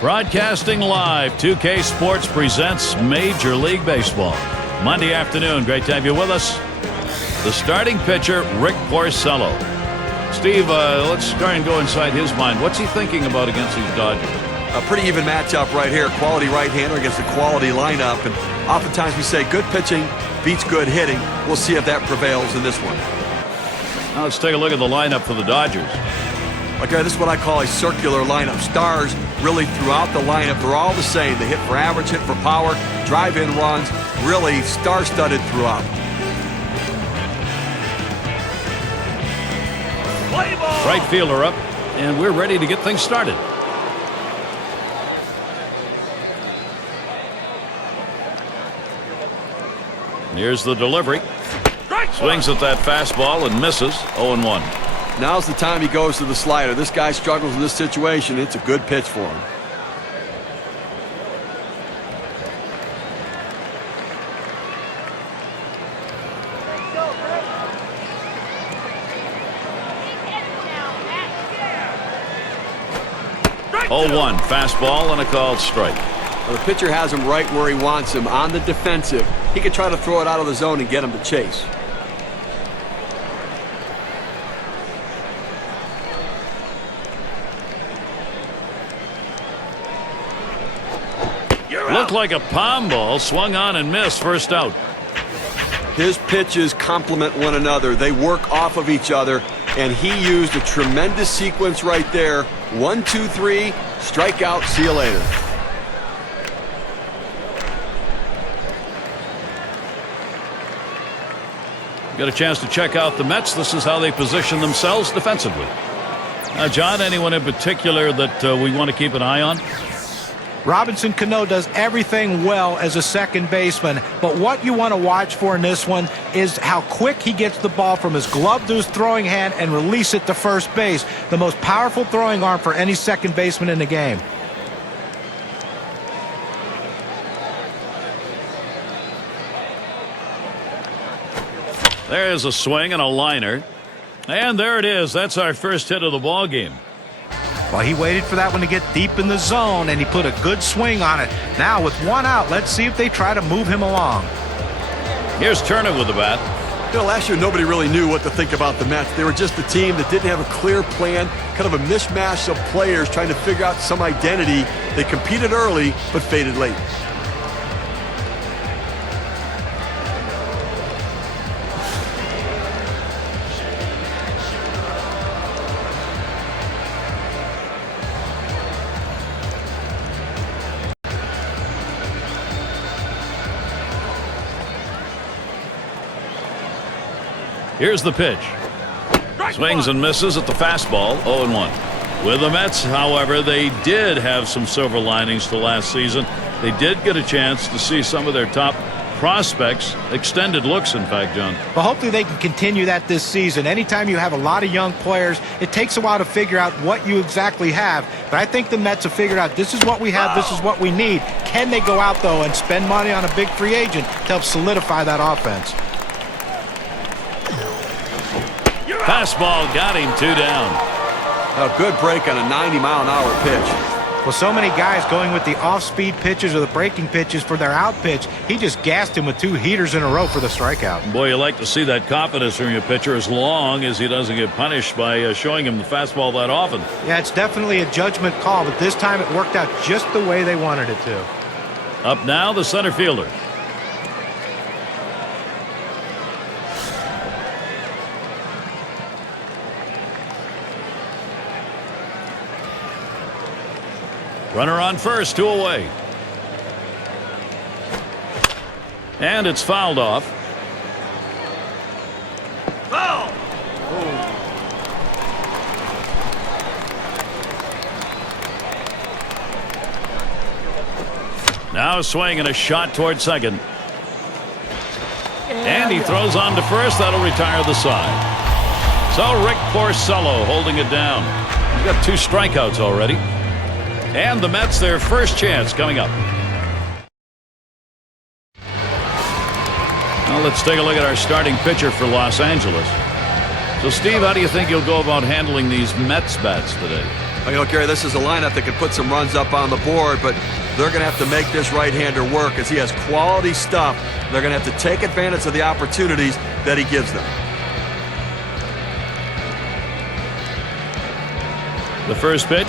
Broadcasting live, 2K Sports presents Major League Baseball. Monday afternoon, great to have you with us. The starting pitcher, Rick Porcello. Steve, let's try and go inside his mind. What's he thinking about against these Dodgers? A pretty even matchup right here. Quality right-hander against a quality lineup. And oftentimes we say good pitching beats good hitting. We'll see if that prevails in this one. Now let's take a look at the lineup for the Dodgers. Okay, this is what I call a circular lineup. Stars really throughout the lineup. They're all the same. They hit for average, hit for power, drive-in runs. Really star-studded throughout. Right fielder up, and we're ready to get things started. Here's the delivery. Swings at that fastball and misses. 0-1. Now's the time he goes to the slider. This guy struggles in this situation. It's a good pitch for him. Oh, 1 fastball and a called strike. Well, the pitcher has him right where he wants him, on the defensive. He could try to throw it out of the zone and get him to chase. Looked like a palm ball, swung on and missed. First out. His pitches complement one another. They work off of each other, and he used a tremendous sequence right there. 1, 2, 3, strikeout, see you later. Got a chance to check out the Mets. This is how they position themselves defensively. John, anyone in particular that we want to keep an eye on? Robinson Cano does everything well as a second baseman, but what you want to watch for in this one is how quick he gets the ball from his glove to his throwing hand and release it to first base. The most powerful throwing arm for any second baseman in the game. There's a swing and a liner. And there it is. That's our first hit of the ball game. Well, he waited for that one to get deep in the zone, and he put a good swing on it. Now, with one out, let's see if they try to move him along. Here's Turner with the bat. You know, last year nobody really knew what to think about the Mets. They were just a team that didn't have a clear plan, kind of a mishmash of players trying to figure out some identity. They competed early, but faded late. Here's the pitch. Swings and misses at the fastball. 0-1. With the Mets, however, they did have some silver linings to last season. They did get a chance to see some of their top prospects, extended looks, in fact, John. Well, hopefully they can continue that this season. Anytime you have a lot of young players, it takes a while to figure out what you exactly have. But I think the Mets have figured out this is what we have, this is what we need. Can they go out, though, and spend money on a big free agent to help solidify that offense? Fastball got him, 2 down. A good break on a 90-mile-an-hour pitch. Well, so many guys going with the off-speed pitches or the breaking pitches for their out pitch. He just gassed him with 2 heaters in a row for the strikeout. Boy, you like to see that confidence from your pitcher as long as he doesn't get punished by showing him the fastball that often. Yeah, it's definitely a judgment call, but this time it worked out just the way they wanted it to. Up now, the center fielder. Runner on first, 2 away. And it's fouled off. Foul! Now a swing and a shot toward second. And he throws on to first. That'll retire the side. So Rick Porcello holding it down. He's got 2 strikeouts already. And the Mets, their first chance coming up. Now let's take a look at our starting pitcher for Los Angeles. So, Steve, how do you think you'll go about handling these Mets bats today? You know, Gary, this is a lineup that could put some runs up on the board, but they're going to have to make this right-hander work as he has quality stuff. They're going to have to take advantage of the opportunities that he gives them. The first pitch.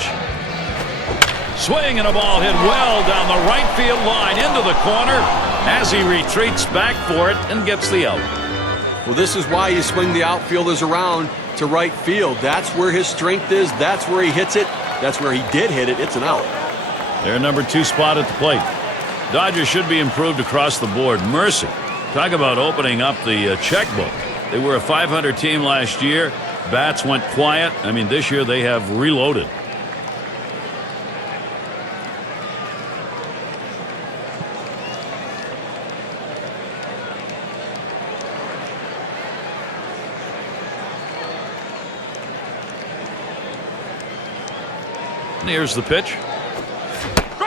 Swing and a ball hit well down the right field line into the corner as he retreats back for it and gets the out. Well, this is why you swing the outfielders around to right field. That's where his strength is. That's where he hits it. That's where he did hit it. It's an out. Their number 2 spot at the plate. Dodgers should be improved across the board. Mercy. Talk about opening up the checkbook. They were a .500 team last year. Bats went quiet. I mean, this year they have reloaded. Here's the pitch.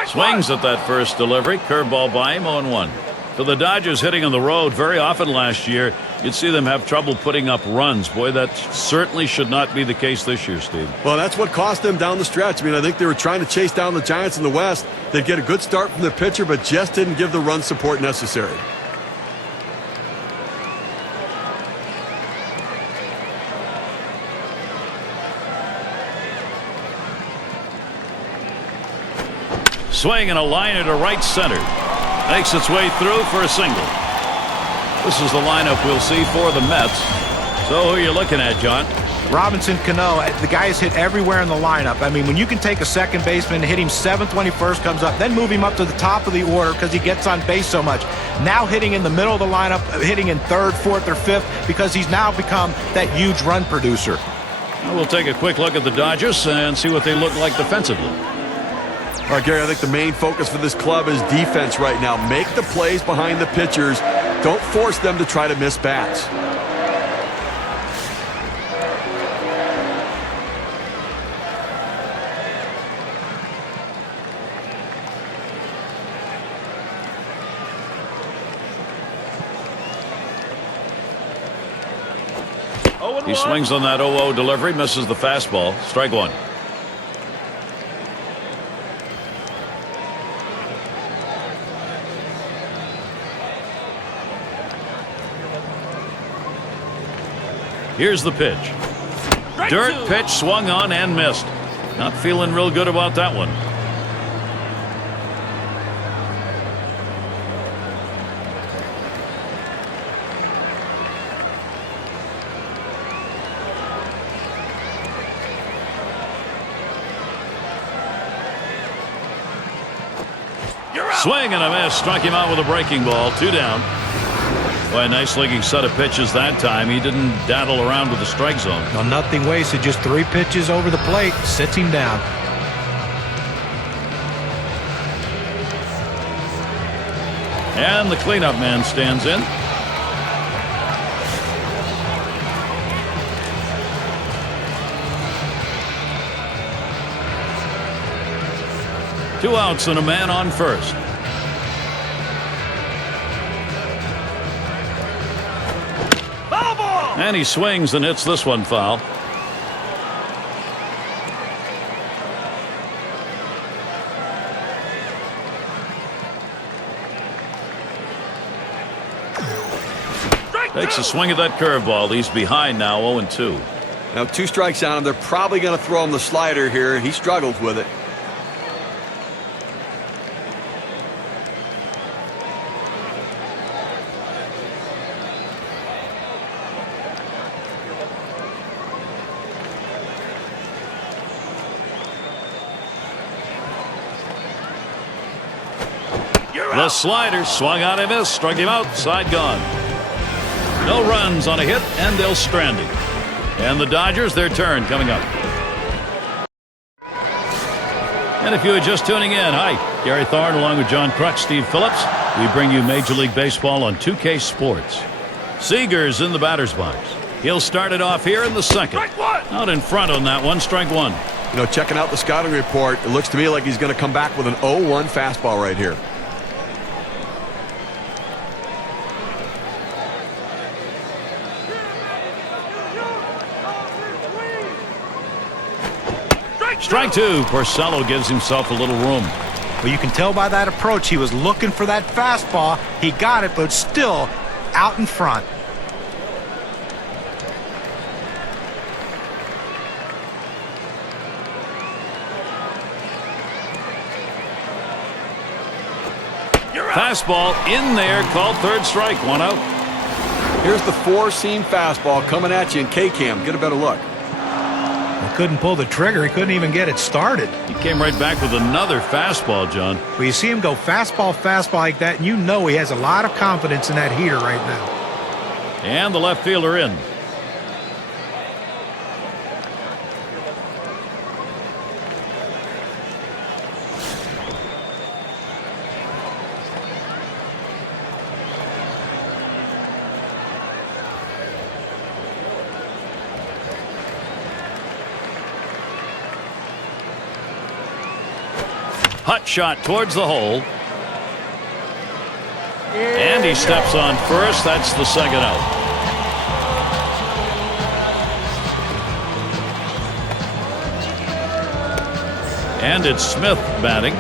Swings at that first delivery. Curveball by him, 0-1. For the Dodgers hitting on the road very often last year, you'd see them have trouble putting up runs. Boy, that certainly should not be the case this year, Steve. Well, that's what cost them down the stretch. I mean, I think they were trying to chase down the Giants in the West. They'd get a good start from their pitcher, but just didn't give the run support necessary. Swing and a liner to right center. Makes its way through for a single. This is the lineup we'll see for the Mets. So who are you looking at, John? Robinson Cano, the guy's hit everywhere in the lineup. I mean, when you can take a second baseman, hit him 7th when he first comes up, then move him up to the top of the order because he gets on base so much. Now hitting in the middle of the lineup, hitting in 3rd, 4th, or 5th because he's now become that huge run producer. Well, we'll take a quick look at the Dodgers and see what they look like defensively. All right, Gary, I think the main focus for this club is defense right now. Make the plays behind the pitchers. Don't force them to try to miss bats. He swings on that 0-0 delivery, misses the fastball. Strike 1. Here's the pitch. Dirt pitch swung on and missed. Not feeling real good about that one. Swing and a miss. Struck him out with a breaking ball. 2 down. Boy, a nice looking set of pitches that time. He didn't daddle around with the strike zone. No, nothing wasted. Just 3 pitches over the plate. Sits him down. And the cleanup man stands in. Two outs and a man on first. And he swings and hits this one foul. Takes a swing at that curveball. He's behind now, 0-2. Now 2 strikes on him. They're probably going to throw him the slider here. He struggles with it. The slider swung on him, missed, struck him out, side gone. No runs on a hit, and they'll strand him. And the Dodgers, their turn coming up. And if you are just tuning in, hi, Gary Thorne along with John Crutch, Steve Phillips. We bring you Major League Baseball on 2K Sports. Seager's in the batter's box. He'll start it off here in the 2nd. Out in front on that one, strike 1. You know, checking out the scouting report, it looks to me like he's going to come back with an 0-1 fastball right here. Strike two. Porcello gives himself a little room. Well, you can tell by that approach he was looking for that fastball. He got it, but still out in front. Fastball in there, called third strike, 1 out. Here's the four-seam fastball coming at you in K-Cam. Get a better look. He couldn't pull the trigger. He couldn't even get it started. He came right back with another fastball, John. Well, you see him go fastball like that, and you know he has a lot of confidence in that heater right now. And the left fielder in. Hut shot towards the hole. And he steps on first. That's the second out. And it's Smith batting.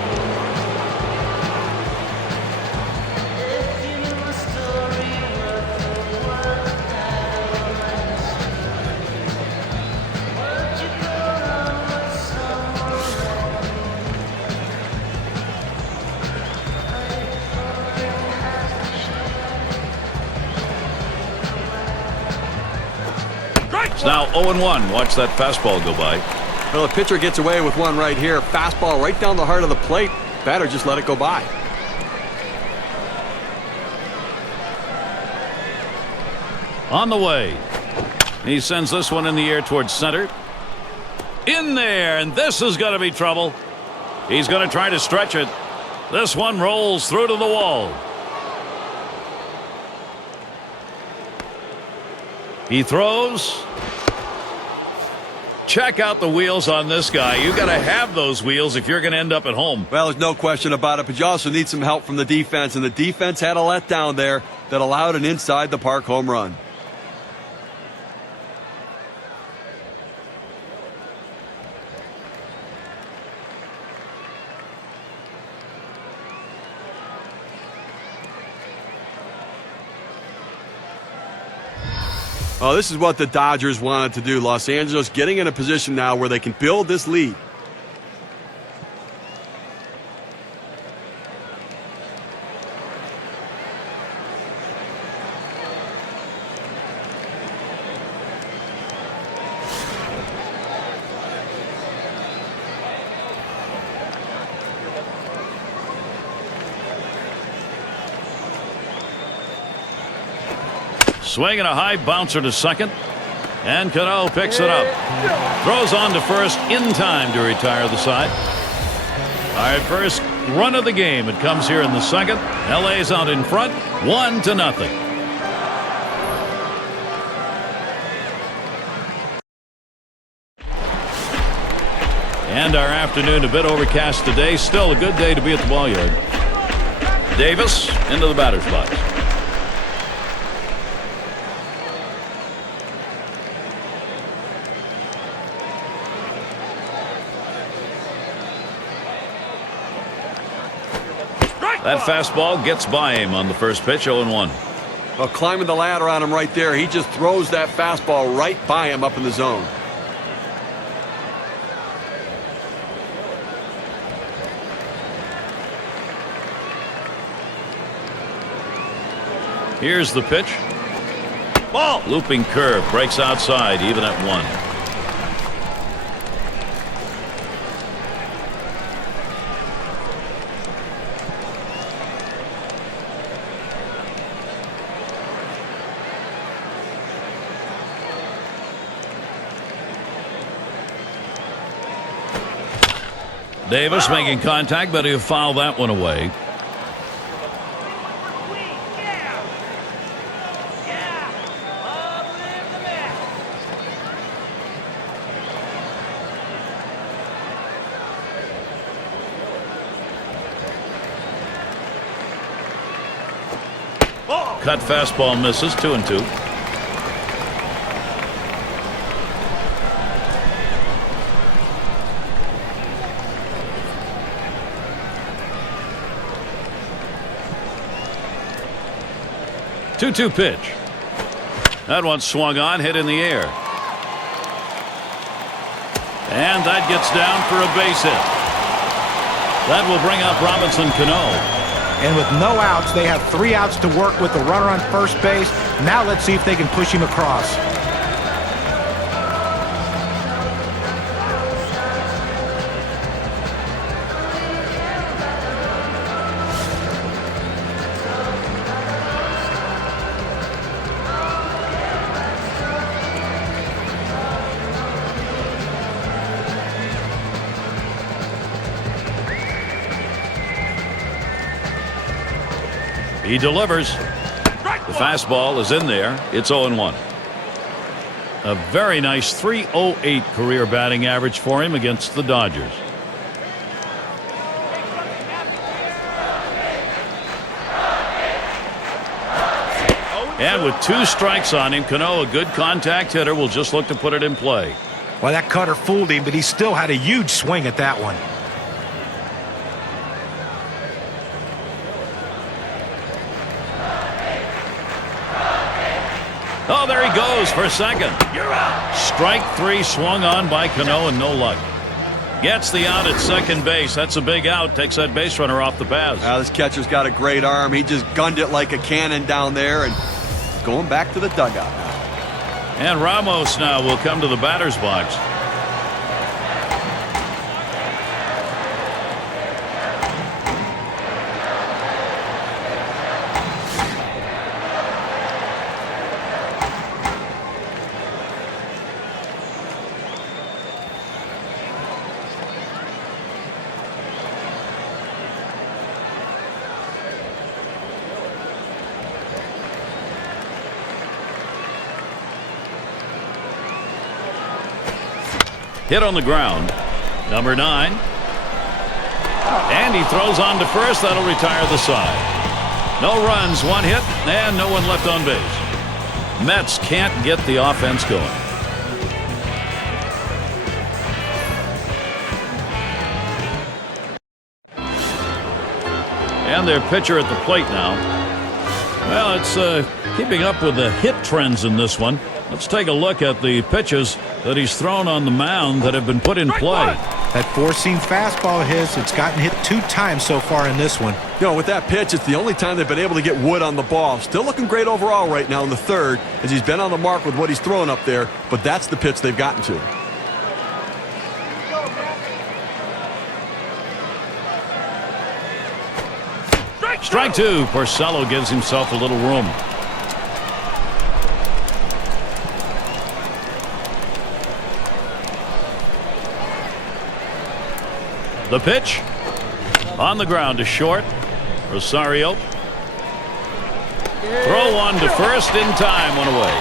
It's now 0-1. Watch that fastball go by. Well, the pitcher gets away with one right here. Fastball right down the heart of the plate. Batter just let it go by. On the way. He sends this one in the air towards center. In there, and this is going to be trouble. He's going to try to stretch it. This one rolls through to the wall. He throws. Check out the wheels on this guy. You got to have those wheels if you're going to end up at home. Well, there's no question about it, but you also need some help from the defense, and the defense had a letdown there that allowed an inside-the-park home run. Oh, this is what the Dodgers wanted to do. Los Angeles getting in a position now where they can build this lead. Swinging a high bouncer to second. And Cano picks it up. Throws on to first in time to retire the side. All right, first run of the game. It comes here in the second. LA's out in front, 1-0. And our afternoon a bit overcast today. Still a good day to be at the ball yard. Davis into the batter's box. That fastball gets by him on the first pitch, 0-1. Well, climbing the ladder on him right there. He just throws that fastball right by him up in the zone. Here's the pitch. Ball. Looping curve breaks outside, even at 1. Davis making contact, but he'll foul that one away. Cut fastball misses, 2-2. 2-2 pitch. That one swung on, hit in the air. And that gets down for a base hit. That will bring up Robinson Cano. And with no outs, they have 3 outs to work with the runner on first base. Now let's see if they can push him across. He delivers. The fastball is in there. It's 0-1. A very nice .308 career batting average for him against the Dodgers. And with 2 strikes on him, Cano, a good contact hitter, will just look to put it in play. Well, that cutter fooled him, but he still had a huge swing at that one. Oh, there he goes for second. You're out. Strike 3 swung on by Cano and no luck. Gets the out at second base. That's a big out. Takes that base runner off the paths. This catcher's got a great arm. He just gunned it like a cannon down there and going back to the dugout now. And Ramos now will come to the batter's box. Hit on the ground. Number 9. And he throws on to first. That'll retire the side. No runs, 1 hit, and no one left on base. Mets can't get the offense going. And their pitcher at the plate now. Well, it's keeping up with the hit trends in this one. Let's take a look at the pitches that he's thrown on the mound that have been put in play. That 4-seam fastball of his, it's gotten hit 2 times so far in this one. You know, with that pitch, it's the only time they've been able to get wood on the ball. Still looking great overall right now in the 3rd, as he's been on the mark with what he's throwing up there, but that's the pitch they've gotten to. Strike 2. Porcello gives himself a little room. The pitch on the ground to short. Rosario. Throw one to first in time. 1 away.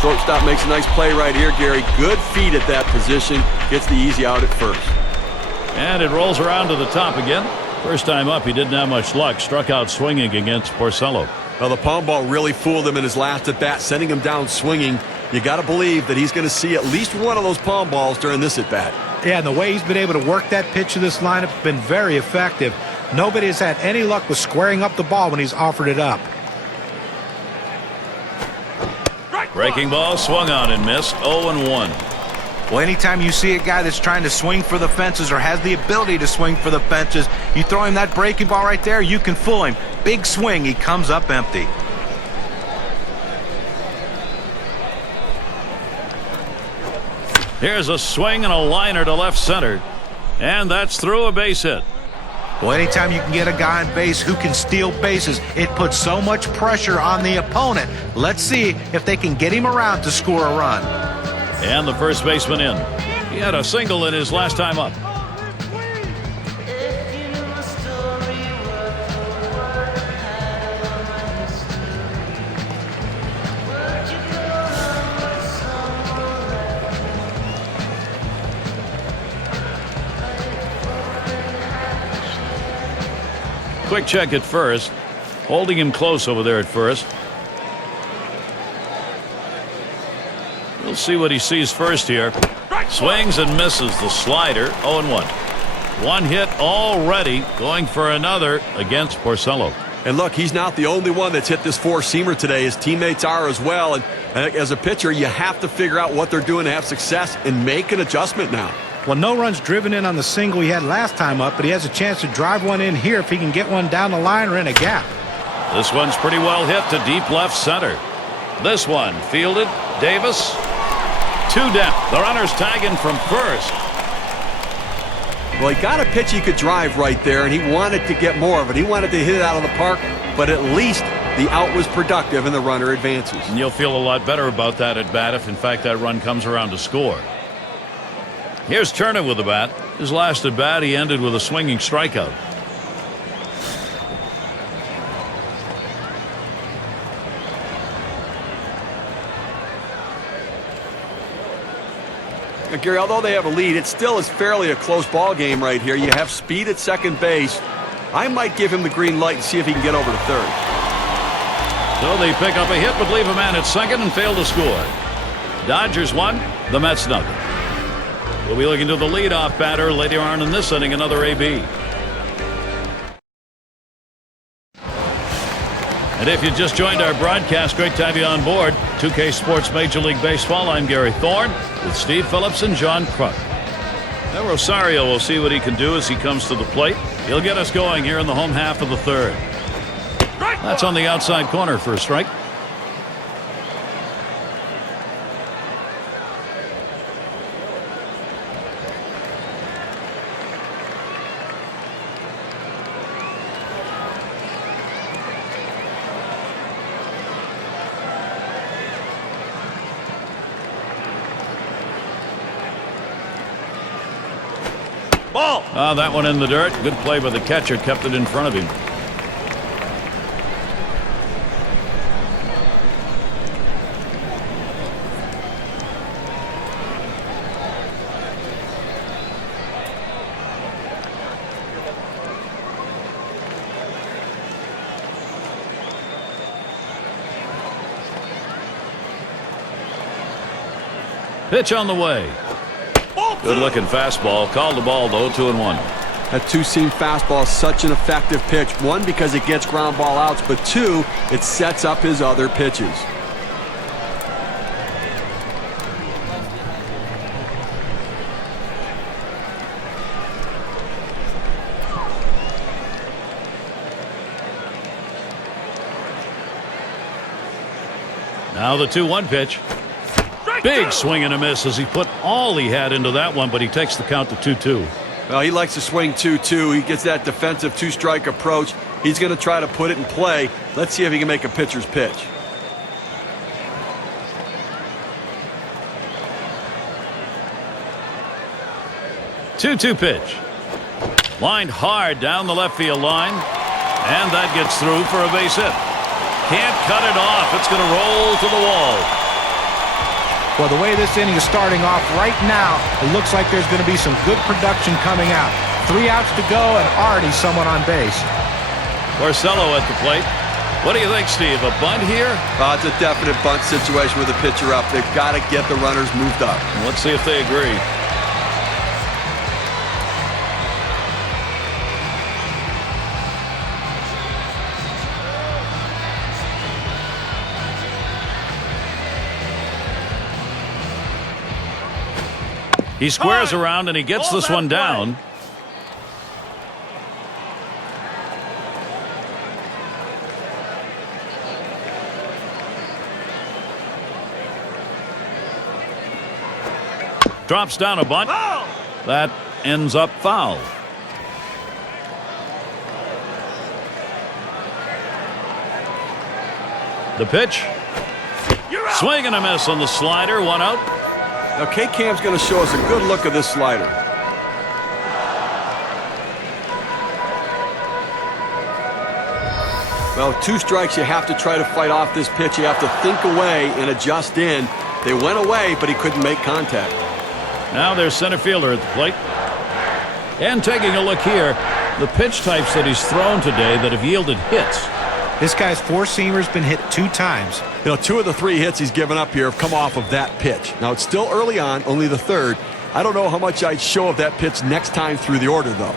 Shortstop makes a nice play right here, Gary. Good feet at that position. Gets the easy out at first. And it rolls around to the top again. First time up, he didn't have much luck. Struck out swinging against Porcello. Well, the palm ball really fooled him in his last at bat, sending him down swinging. You got to believe that he's going to see at least one of those palm balls during this at bat. Yeah, and the way he's been able to work that pitch to this lineup has been very effective. Nobody has had any luck with squaring up the ball when he's offered it up. Breaking ball swung on and missed. 0-1. Well, anytime you see a guy that's trying to swing for the fences or has the ability to swing for the fences, you throw him that breaking ball right there, you can fool him. Big swing, he comes up empty. Here's a swing and a liner to left center. And that's through a base hit. Well, anytime you can get a guy on base who can steal bases, it puts so much pressure on the opponent. Let's see if they can get him around to score a run. And the first baseman in. He had a single in his last time up. Quick check at first. Holding him close over there at first. We'll see what he sees first here. Swings and misses the slider. 0-1. 1 hit already, going for another against Porcello. And look, he's not the only one that's hit this four-seamer today. His teammates are as well. And as a pitcher, you have to figure out what they're doing to have success and make an adjustment now. Well, no runs driven in on the single he had last time up, but he has a chance to drive one in here if he can get one down the line or in a gap. This one's pretty well hit to deep left center. This one fielded. Davis. 2 down. The runner's tagging from first. Well, he got a pitch he could drive right there, and he wanted to get more of it. He wanted to hit it out of the park, but at least the out was productive and the runner advances. And you'll feel a lot better about that at bat if, in fact, that run comes around to score. Here's Turner with the bat. His last at bat, he ended with a swinging strikeout. Gary, although they have a lead, it still is fairly a close ball game right here. You have speed at second base. I might give him the green light and see if he can get over to third. So they pick up a hit but leave a man at second and fail to score. Dodgers 1, the Mets nothing. We'll be looking to the leadoff batter later on in this inning, another AB. And if you just joined our broadcast, great to have you on board. 2K Sports Major League Baseball. I'm Gary Thorne with Steve Phillips and John Kruk. Now Rosario will see what he can do as he comes to the plate. He'll get us going here in the home half of the third. That's on the outside corner for a strike. Ball. Oh, that one in the dirt. Good play by the catcher. Kept it in front of him. Pitch on the way. Good looking fastball. Called the ball though. 2-1. That two-seam fastball is such an effective pitch. One, because it gets ground ball outs, but two, it sets up his other pitches. Now the 2-1 pitch. Big swing and a miss as he put all he had into that one, but he takes the count to 2-2. Well, he likes to swing 2-2. He gets that defensive two-strike approach. He's going to try to put it in play. Let's see if he can make a pitcher's pitch. Two-two pitch. Lined hard down the left field line, and that gets through for a base hit. Can't cut it off. It's going to roll to the wall. Well, the way this inning is starting off right now, it looks like there's going to be some good production coming out. 3 outs to go and already someone on base. Porcello at the plate. What do you think, Steve? A bunt here? It's a definite bunt situation with the pitcher up. They've got to get the runners moved up. Let's see if they agree. He squares around and he gets this one down. Drops down a bunt. That ends up foul. The pitch. Swing and a miss on the slider. 1 out. Now, K-Cam's going to show us a good look at this slider. Well, 2 strikes, you have to try to fight off this pitch. You have to think away and adjust in. They went away, but he couldn't make contact. Now there's center fielder at the plate. And taking a look here, the pitch types that he's thrown today that have yielded hits. This guy's four-seamer's been hit 2 times. You know, 2 of the 3 hits he's given up here have come off of that pitch. Now, it's still early on, only the 3rd. I don't know how much I'd show of that pitch next time through the order, though.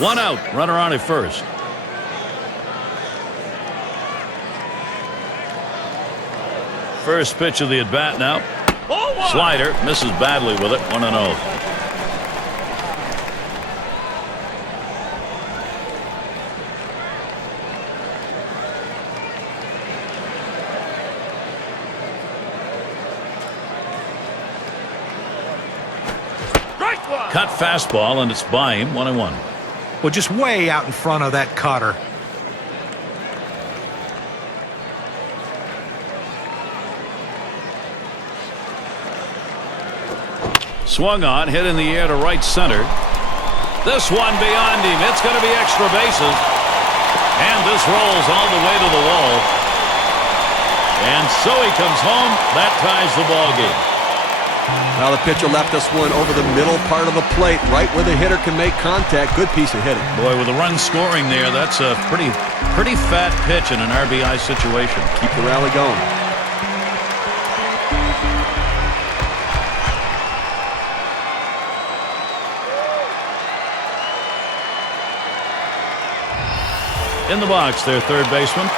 One out. Runner on at first. First pitch of the at bat now. Slider misses badly with it. 1-0. Cut fastball, and it's by him. 1-1. Well, just way out in front of that cutter. Swung on, hit in the air to right center. This one beyond him. It's going to be extra bases. And this rolls all the way to the wall. And so he comes home. That ties the ball game. Now the pitcher left us one over the middle part of the plate, right where the hitter can make contact. Good piece of hitting. Boy, with the run scoring there, that's a pretty fat pitch in an RBI situation. Keep the rally going. In the box, their third baseman.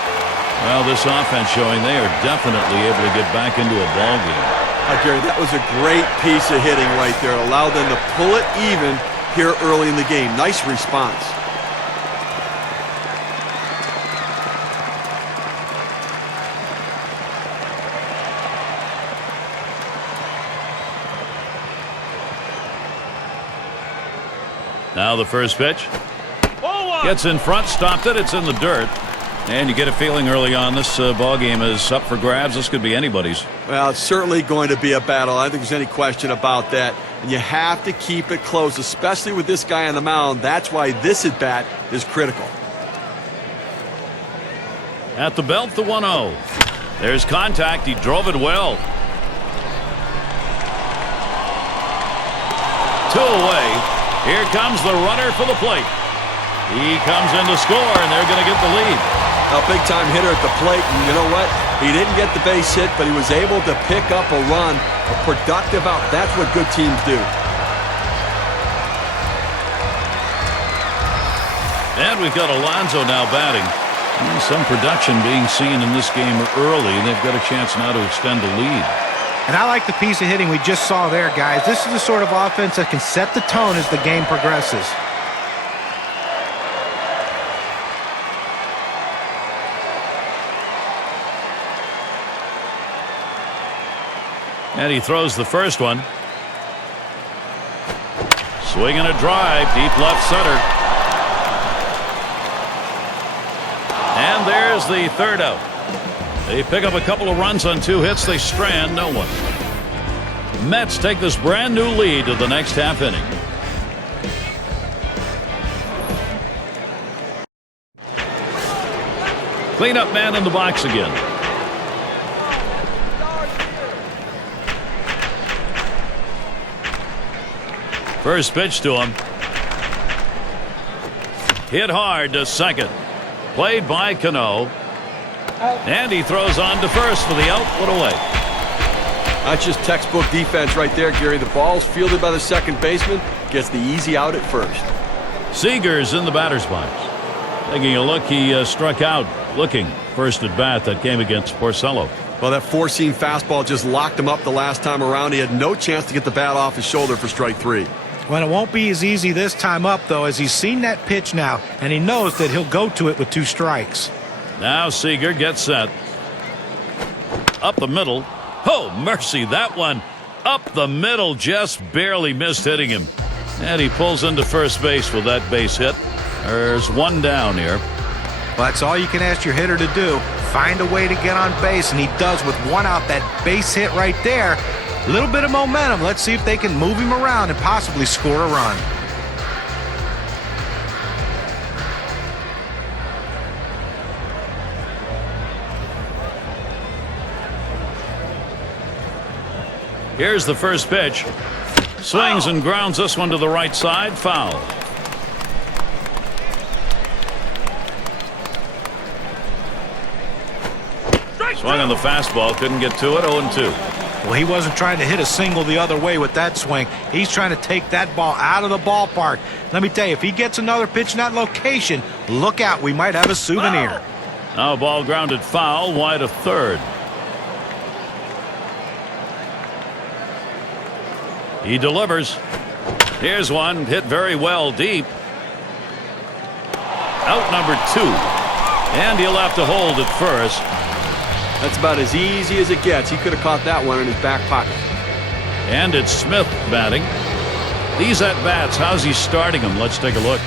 Well, this offense showing they are definitely able to get back into a ball game. Gary, that was a great piece of hitting right there. It allowed them to pull it even here early in the game. Nice response. Now the first pitch. Gets in front, stopped it. It's in the dirt. And you get a feeling early on this ball game is up for grabs. This could be anybody's. Well, it's certainly going to be a battle. I don't think there's any question about that. And you have to keep it close, especially with this guy on the mound. That's why this at-bat is critical. At the belt, the 1-0. There's contact. He drove it well. 2 away. Here comes the runner for the plate. He comes in to score, and they're going to get the lead. A big-time hitter at the plate, and you know what? He didn't get the base hit, but he was able to pick up a run, a productive out. That's what good teams do. And we've got Alonso now batting. Some production being seen in this game early. They've got a chance now to extend the lead. And I like the piece of hitting we just saw there, guys. This is the sort of offense that can set the tone as the game progresses. And he throws the first one. Swinging a drive, deep left center. And there's the third out. They pick up a couple of runs on 2 hits. They strand no one. Mets take this brand new lead to the next half inning. Cleanup man in the box again. First pitch to him. Hit hard to second. Played by Cano. And he throws on to first for the out. What away. That's just textbook defense right there, Gary. The ball's fielded by the second baseman. Gets the easy out at first. Seager's in the batter's box. Taking a look, he struck out looking. First at bat that came against Porcello. Well, that four-seam fastball just locked him up the last time around. He had no chance to get the bat off his shoulder for strike 3. Well, it won't be as easy this time up, though, as he's seen that pitch now, and he knows that he'll go to it with 2 strikes. Now Seager gets set. Up the middle. Oh, mercy, that one up the middle just barely missed hitting him. And he pulls into first base with that base hit. There's one down here. Well, that's all you can ask your hitter to do. Find a way to get on base, and he does with 1 out. That base hit right there. A little bit of momentum. Let's see if they can move him around and possibly score a run. Here's the first pitch. Swings and grounds this one to the right side. Foul. Swung on the fastball. Couldn't get to it. 0-2. Well, he wasn't trying to hit a single the other way with that swing. He's trying to take that ball out of the ballpark. Let me tell you, if he gets another pitch in that location, look out. We might have a souvenir. Now ball grounded foul, wide of third. He delivers. Here's one hit very well deep. Out number 2. And he'll have to hold at first. That's about as easy as it gets. He could have caught that one in his back pocket. And it's Smith batting. These at-bats, how's he starting them? Let's take a look.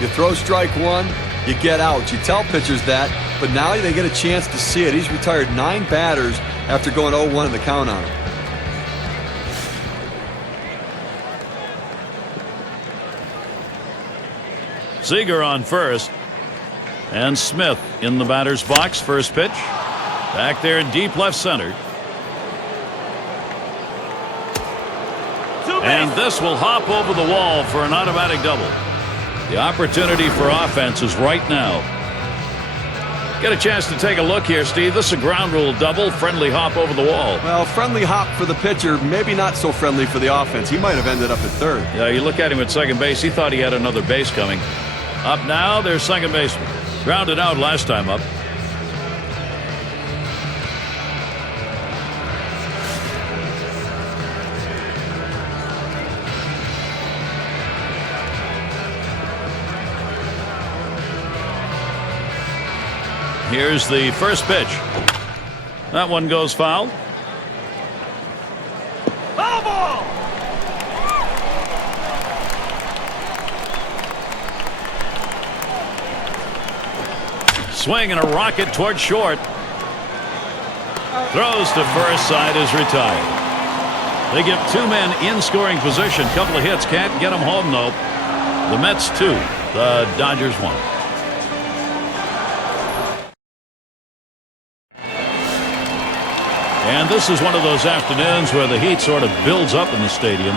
You throw strike one, you get out. You tell pitchers that, but now they get a chance to see it. He's retired 9 batters after going 0-1 in the count on him. Seager on first. And Smith in the batter's box. First pitch. Back there in deep left center. And this will hop over the wall for an automatic double. The opportunity for offense is right now. Get a chance to take a look here, Steve. This is a ground rule double. Friendly hop over the wall. Well, friendly hop for the pitcher, maybe not so friendly for the offense. He might have ended up at third. Yeah, you look at him at second base. He thought he had another base coming. Up now, there's second baseman. Grounded out last time up. Here's the first pitch. That one goes foul. Foul ball! Swing and a rocket toward short. Throws to first, side is retired. They give 2 men in scoring position. Couple of hits, can't get them home though. The Mets 2, the Dodgers 1. And this is one of those afternoons where the heat sort of builds up in the stadium.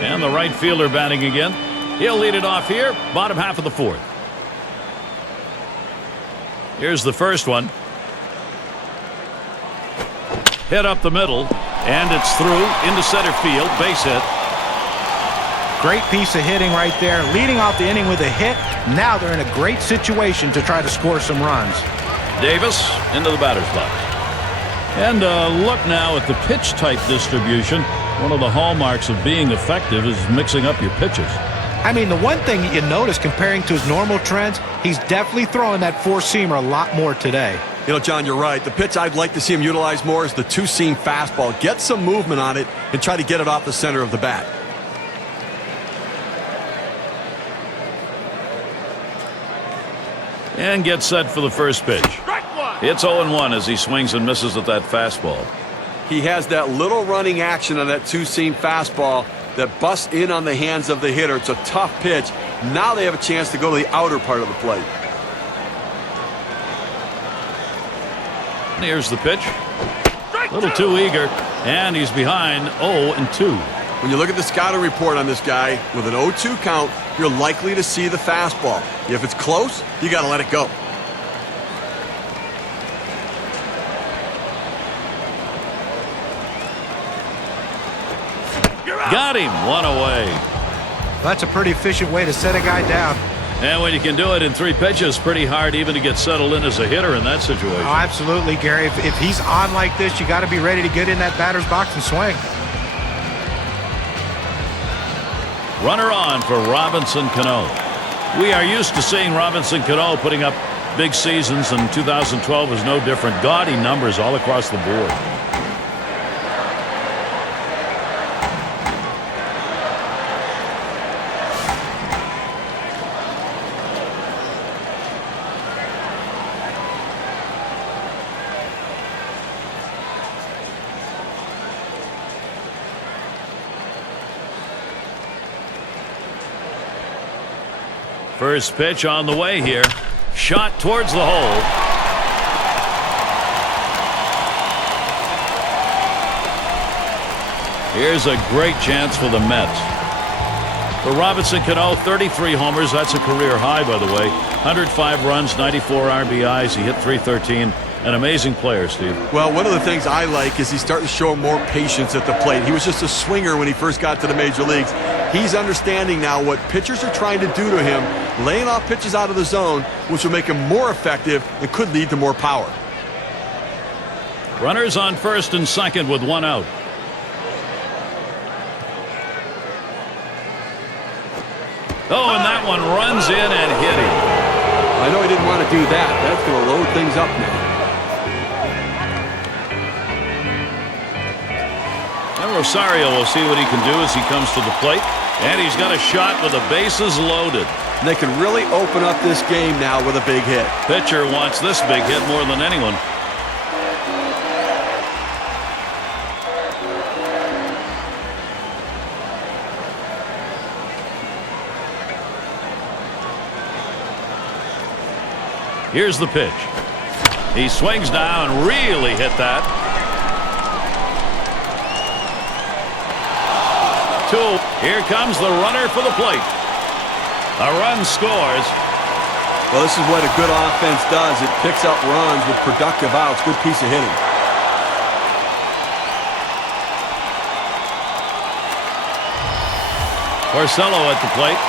And the right fielder batting again. He'll lead it off here, bottom half of the 4th. Here's the first one. Hit up the middle, and it's through into center field. Base hit. Great piece of hitting right there. Leading off the inning with a hit. Now they're in a great situation to try to score some runs. Davis into the batter's box. And look now at the pitch type distribution. One of the hallmarks of being effective is mixing up your pitches. I mean, the one thing you notice comparing to his normal trends, he's definitely throwing that 4-seamer a lot more today. You know, John, you're right. The pitch I'd like to see him utilize more is the 2-seam fastball. Get some movement on it and try to get it off the center of the bat. And gets set for the first pitch. It's 0-1 as he swings and misses at that fastball. He has that little running action on that 2-seam fastball that busts in on the hands of the hitter. It's a tough pitch. Now they have a chance to go to the outer part of the plate. Here's the pitch. A little too eager, and he's behind 0-2. When you look at the scouting report on this guy, with an 0-2 count, you're likely to see the fastball. If it's close, you got to let it go. Got him, 1 away. That's a pretty efficient way to set a guy down. And when you can do it in 3 pitches, pretty hard even to get settled in as a hitter in that situation. Oh, absolutely, Gary. If he's on like this, you got to be ready to get in that batter's box and swing. Runner on for Robinson Cano. We are used to seeing Robinson Cano putting up big seasons, and 2012 was no different. Gaudy numbers all across the board. First pitch on the way here. Shot towards the hole. Here's a great chance for the Mets. For Robinson Cano, 33 homers. That's a career high, by the way. 105 runs, 94 RBIs. He hit .313 An amazing player, Steve. Well, one of the things I like is he's starting to show more patience at the plate. He was just a swinger when he first got to the major leagues. He's understanding now what pitchers are trying to do to him, laying off pitches out of the zone, which will make him more effective and could lead to more power. Runners on first and second with one out. Oh, and that one runs in and hit him. I know he didn't want to do that. That's going to load things up now. And Rosario will see what he can do as he comes to the plate. And he's got a shot with the bases loaded. And they can really open up this game now with a big hit. Pitcher wants this big hit more than anyone. Here's the pitch. He swings now and really hit that. 2. Here comes the runner for the plate. A run scores. Well, this is what a good offense does. It picks up runs with productive outs. Good piece of hitting. Porcello at the plate.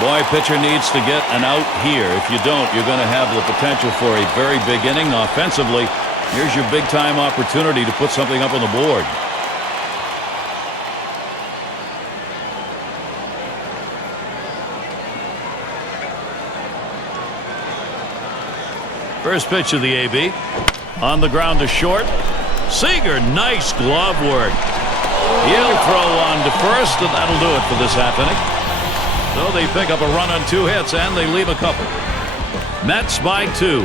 Boy, pitcher needs to get an out here. If you don't, you're going to have the potential for a very big inning offensively. Here's your big-time opportunity to put something up on the board. First pitch of the AB. On the ground to short. Seager, nice glove work. He'll throw on to first, and that'll do it for this half inning. So they pick up a run on 2 hits, and they leave a couple. Mets by 2.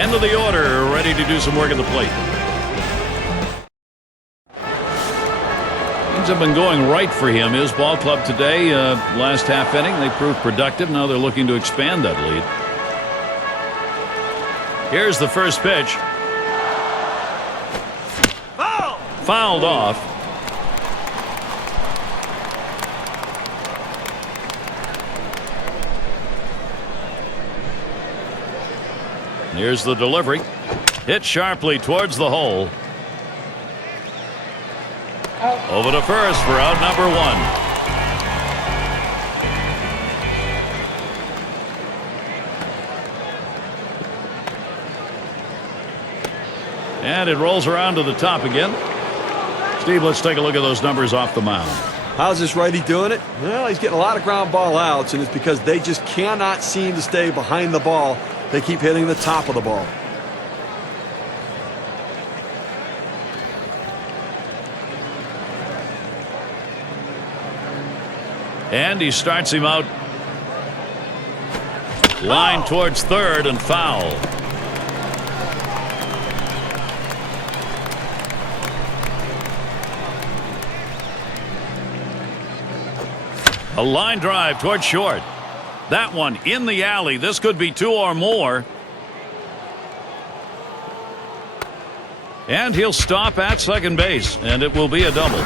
End of the order, ready to do some work at the plate. Things have been going right for him. His ball club today, last half inning, they proved productive. Now they're looking to expand that lead. Here's the first pitch. Fouled off. Here's the delivery. Hit sharply towards the hole. Over to first for out number 1. And it rolls around to the top again. Steve, let's take a look at those numbers off the mound. How's this righty doing it? Well, he's getting a lot of ground ball outs, and it's because they just cannot seem to stay behind the ball. They keep hitting the top of the ball. And he starts him out. Line towards third and foul. A line drive towards short. That one in the alley. This could be 2 or more. And he'll stop at second base, and it will be a double.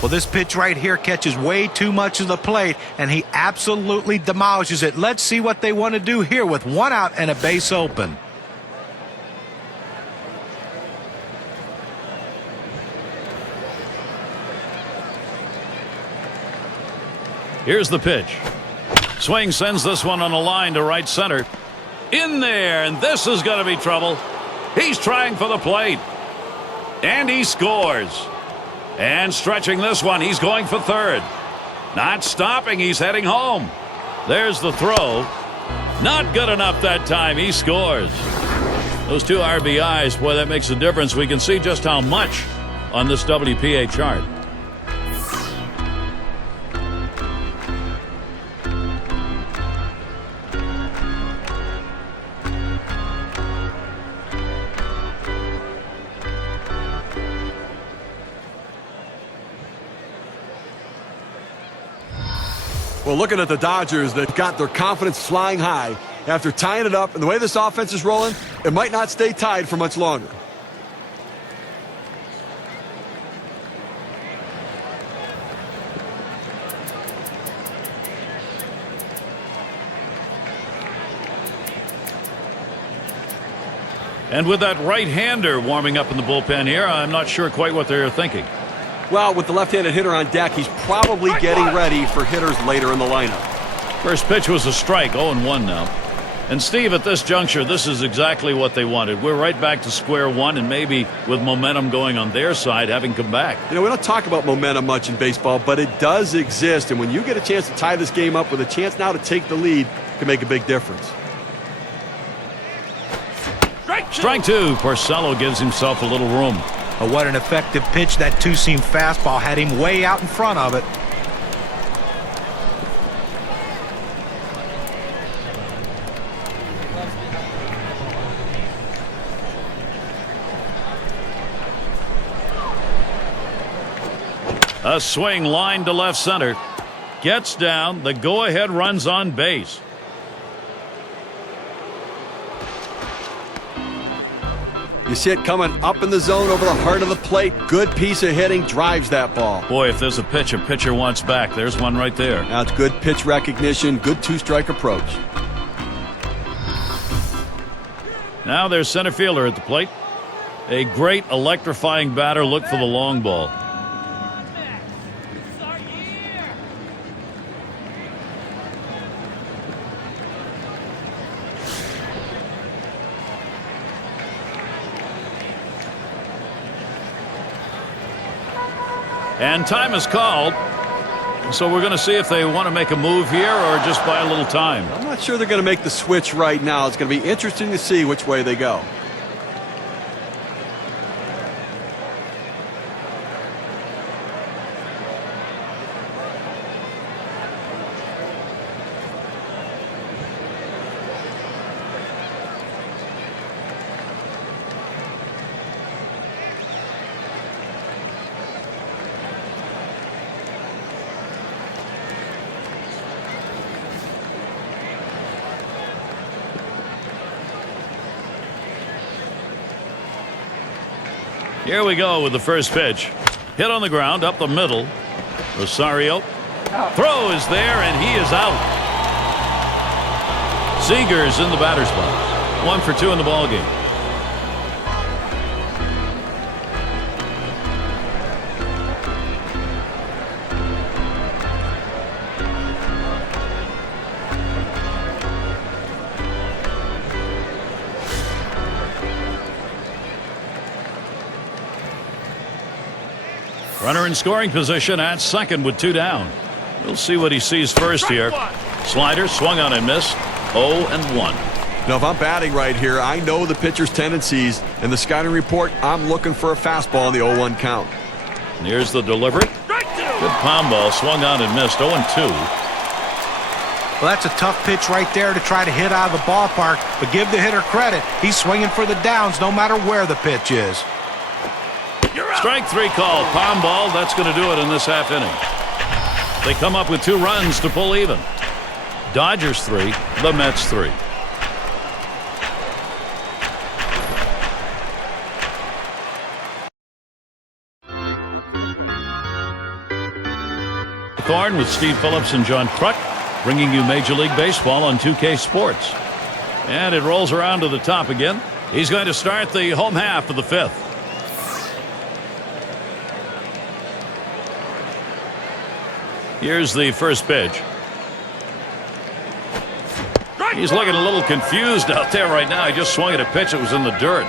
Well, this pitch right here catches way too much of the plate, and he absolutely demolishes it. Let's see what they want to do here with 1 out and a base open. Here's the pitch. Swing sends this one on a line to right center. In there, and this is going to be trouble. He's trying for the plate. And he scores. And stretching this one, he's going for third. Not stopping, he's heading home. There's the throw. Not good enough that time. He scores. Those 2 RBIs, boy, that makes a difference. We can see just how much on this WPA chart. Well, looking at the Dodgers, they've got their confidence flying high. After tying it up, and the way this offense is rolling, it might not stay tied for much longer. And with that right-hander warming up in the bullpen here, I'm not sure quite what they're thinking. Well, with the left-handed hitter on deck, he's probably getting ready for hitters later in the lineup. First pitch was a strike, 0-1 now. And Steve, at this juncture, this is exactly what they wanted. We're right back to square one, and maybe with momentum going on their side, having come back. You know, we don't talk about momentum much in baseball, but it does exist. And when you get a chance to tie this game up with a chance now to take the lead, it can make a big difference. Strike two. Porcello gives himself a little room. Oh, what an effective pitch. That two-seam fastball had him way out in front of it. A swing line to left center. Gets down. The go-ahead runs on base. You see it coming up in the zone over the heart of the plate. Good piece of hitting. Drives that ball. Boy, if there's a pitch pitcher wants back, there's one right there. That's good pitch recognition. Good two-strike approach. Now there's center fielder at the plate. A great electrifying batter. Look for the long ball. And time is called. So we're going to see if they want to make a move here or just buy a little time. I'm not sure they're going to make the switch right now. It's going to be interesting to see which way they go. Here we go with the first pitch. Hit on the ground, up the middle. Rosario. Throw is there, and he is out. Seager's in the batter's box. 1 for 2 in the ballgame. Runner in scoring position at second with 2 down. We'll see what he sees first here. Slider swung on and missed. 0-1. Now, if I'm batting right here, I know the pitcher's tendencies. In the scouting report, I'm looking for a fastball on the 0-1 count. And here's the delivery. Good palm ball, swung on and missed. 0-2. Well, that's a tough pitch right there to try to hit out of the ballpark, but give the hitter credit. He's swinging for the downs no matter where the pitch is. Strike 3 call. Palm ball. That's going to do it in this half inning. They come up with 2 runs to pull even. Dodgers 3, the Mets 3. Thorne with Steve Phillips and John Kruk, bringing you Major League Baseball on 2K Sports. And it rolls around to the top again. He's going to start the home half of the 5th. Here's the first pitch. He's looking a little confused out there right now. He just swung at a pitch that was in the dirt.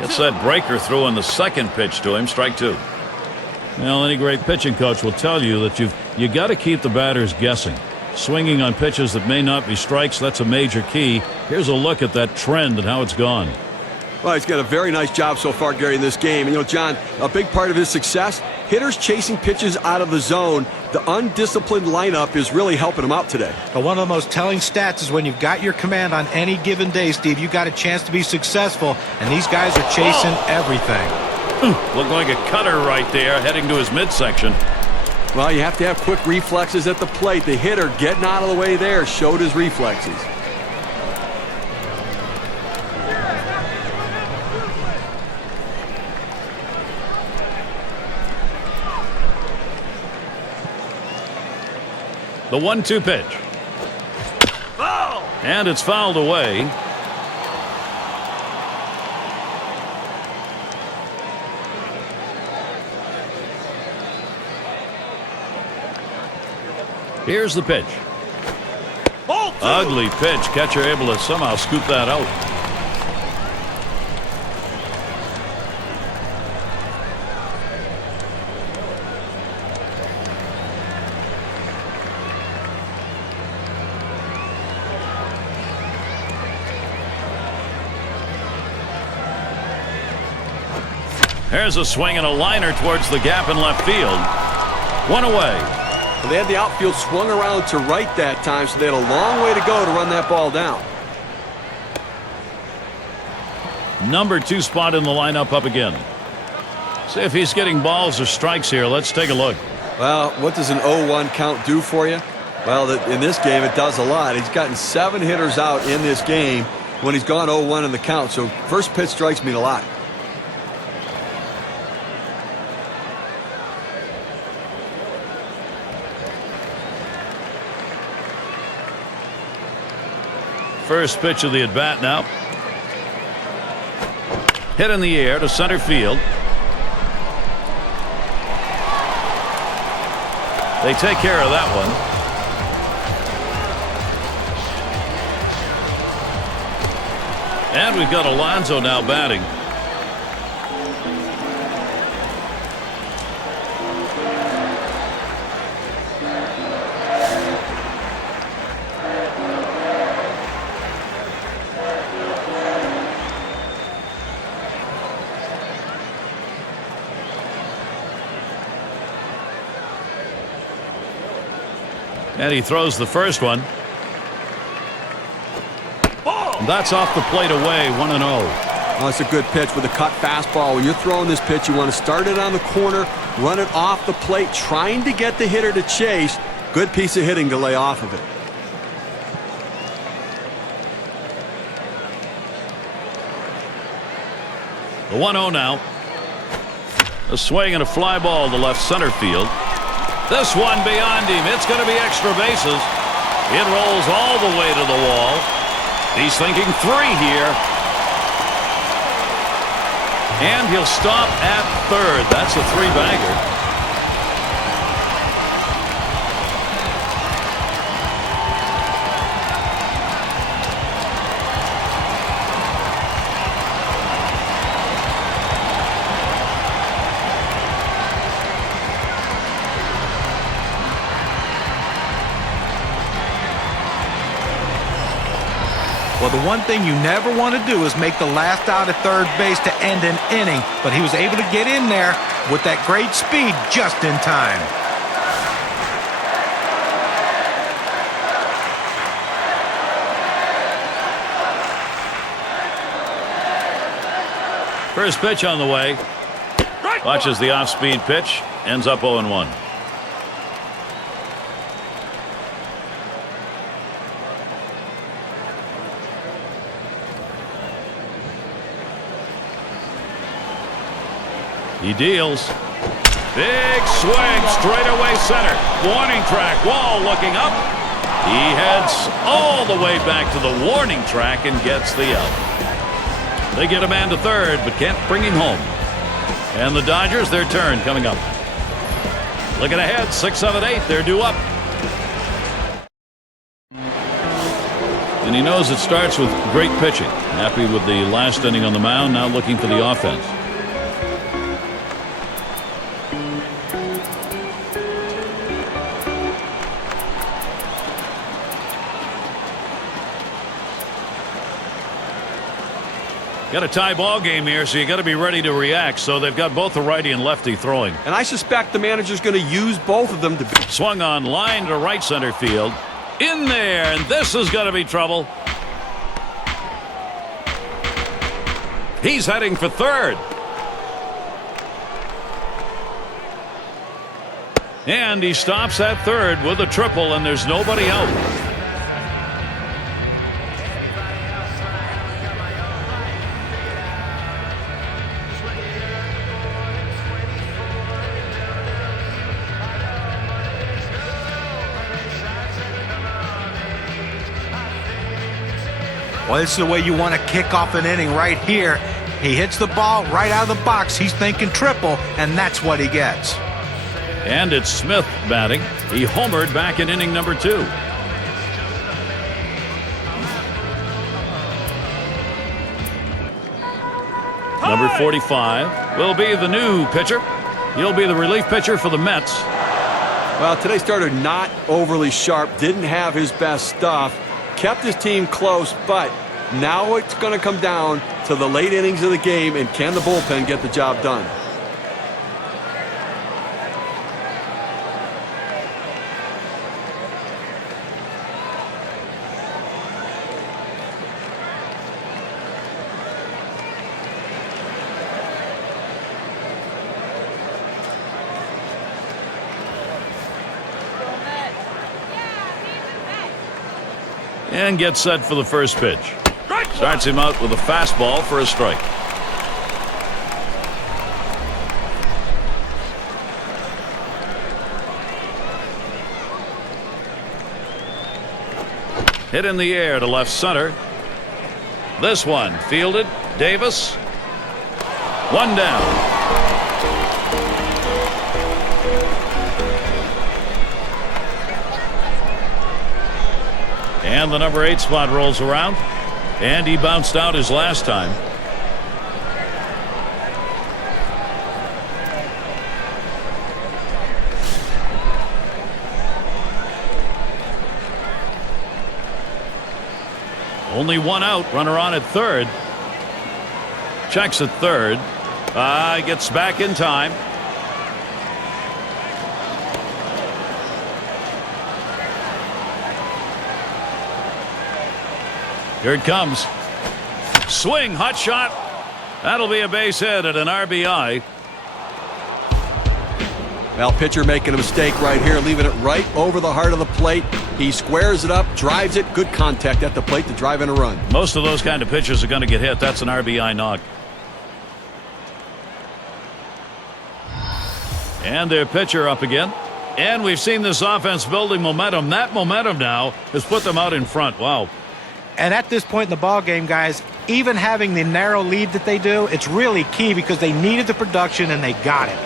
Gets that breaker through on the second pitch to him. Strike 2. Well, any great pitching coach will tell you that you got to keep the batters guessing. Swinging on pitches that may not be strikes, that's a major key. Here's a look at that trend and how it's gone. Well, he's got a very nice job so far, Gary, in this game. And, you know, John, a big part of his success, hitters chasing pitches out of the zone. The undisciplined lineup is really helping him out today. But one of the most telling stats is when you've got your command on any given day, Steve, you've got a chance to be successful, and these guys are chasing everything. Looked like a cutter right there, heading to his midsection. Well, you have to have quick reflexes at the plate. The hitter getting out of the way there showed his reflexes. The 1-2 pitch. And it's fouled away. Here's the pitch. Ugly pitch. Catcher able to somehow scoop that out. There's a swing and a liner towards the gap in left field. One away. Well, they had the outfield swung around to right that time, so they had a long way to go to run that ball down. Number 2 spot in the lineup up again. See if he's getting balls or strikes here. Let's take a look. Well, what does an 0-1 count do for you? Well, in this game, it does a lot. He's gotten 7 hitters out in this game when he's gone 0-1 in the count. So first pitch strikes mean a lot. First pitch of the at-bat now. Hit in the air to center field. They take care of that one. And we've got Alonso now batting. And he throws the first one. That's off the plate away, 1-0. Oh, it's a good pitch with a cut fastball. When you're throwing this pitch, you want to start it on the corner, run it off the plate, trying to get the hitter to chase. Good piece of hitting to lay off of it. The 1-0 now. A swing and a fly ball to left center field. This one beyond him. It's going to be extra bases. It rolls all the way to the wall. He's thinking 3 here. And he'll stop at third. That's a 3-bagger. Well, the one thing you never want to do is make the last out at third base to end an inning, but he was able to get in there with that great speed just in time. First pitch on the way. Watches the off-speed pitch. Ends up 0-1. He deals. Big swing, straightaway center. Warning track, Wall looking up. He heads all the way back to the warning track and gets the out. They get a man to third, but can't bring him home. And the Dodgers, their turn coming up. Looking ahead, 6, 7, 8, they're due up. And he knows it starts with great pitching. Happy with the last inning on the mound, now looking for the offense. Got a tie ball game here, so you got to be ready to react. So they've got both the righty and lefty throwing. And I suspect the manager's going to use both of them to be. Swung on line to right center field. In there, and this is going to be trouble. He's heading for third. And he stops at third with a triple, and there's nobody out. Well, this is the way you want to kick off an inning right here. He hits the ball right out of the box. He's thinking triple, and that's what he gets. And it's Smith batting. He homered back in inning number 2. Number 45 will be the new pitcher. He'll be the relief pitcher for the Mets. Well, today's starter not overly sharp, didn't have his best stuff, kept his team close, but now it's going to come down to the late innings of the game, and can the bullpen get the job done? And gets set for the first pitch. Starts him out with a fastball for a strike. Hit in the air to left center. This one fielded. Davis. One down. And the number 8 spot rolls around. And he bounced out his last time. Only one out. Runner on at third. Checks at third. Gets back in time. Here it comes. Swing, hot shot. That'll be a base hit at an RBI. Well, pitcher making a mistake right here, leaving it right over the heart of the plate. He squares it up, drives it, good contact at the plate to drive in a run. Most of those kind of pitches are going to get hit. That's an RBI knock. And their pitcher up again. And we've seen this offense building momentum. That momentum now has put them out in front. Wow. And at this point in the ball game, guys, even having the narrow lead that they do, it's really key because they needed the production and they got it.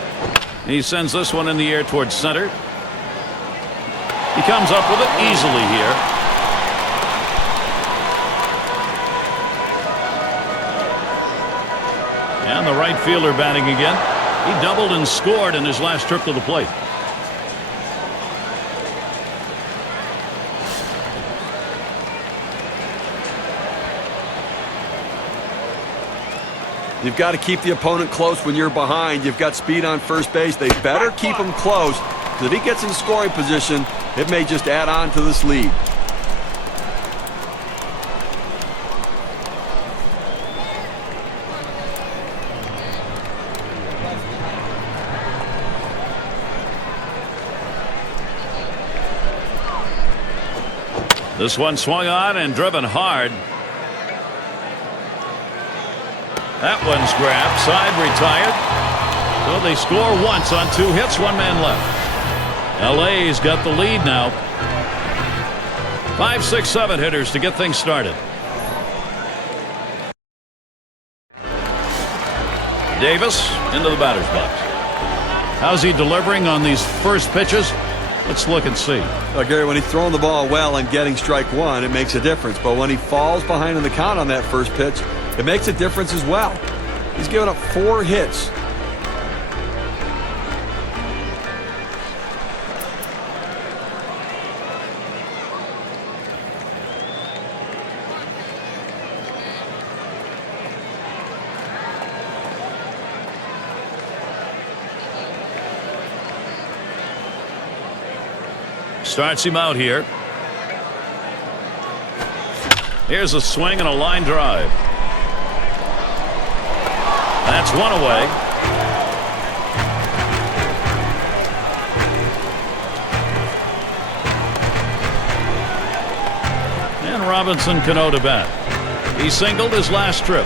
He sends this one in the air towards center. He comes up with it easily here. And the right fielder batting again. He doubled and scored in his last trip to the plate. You've got to keep the opponent close when you're behind. You've got speed on first base. They better keep him close, because if he gets in scoring position, it may just add on to this lead. This one swung on and driven hard. That one's grabbed. Side retired. So they score once on 2 hits. 1 man left. LA's got the lead now. 5, 6, 7 hitters to get things started. Davis into the batter's box. How's he delivering on these first pitches? Let's look and see. Gary, when he's throwing the ball well and getting strike 1, it makes a difference. But when he falls behind in the count on that first pitch, it makes a difference as well. He's given up 4 hits. Starts him out here. Here's a swing and a line drive. That's one away. And Robinson Cano to bat. He singled his last trip.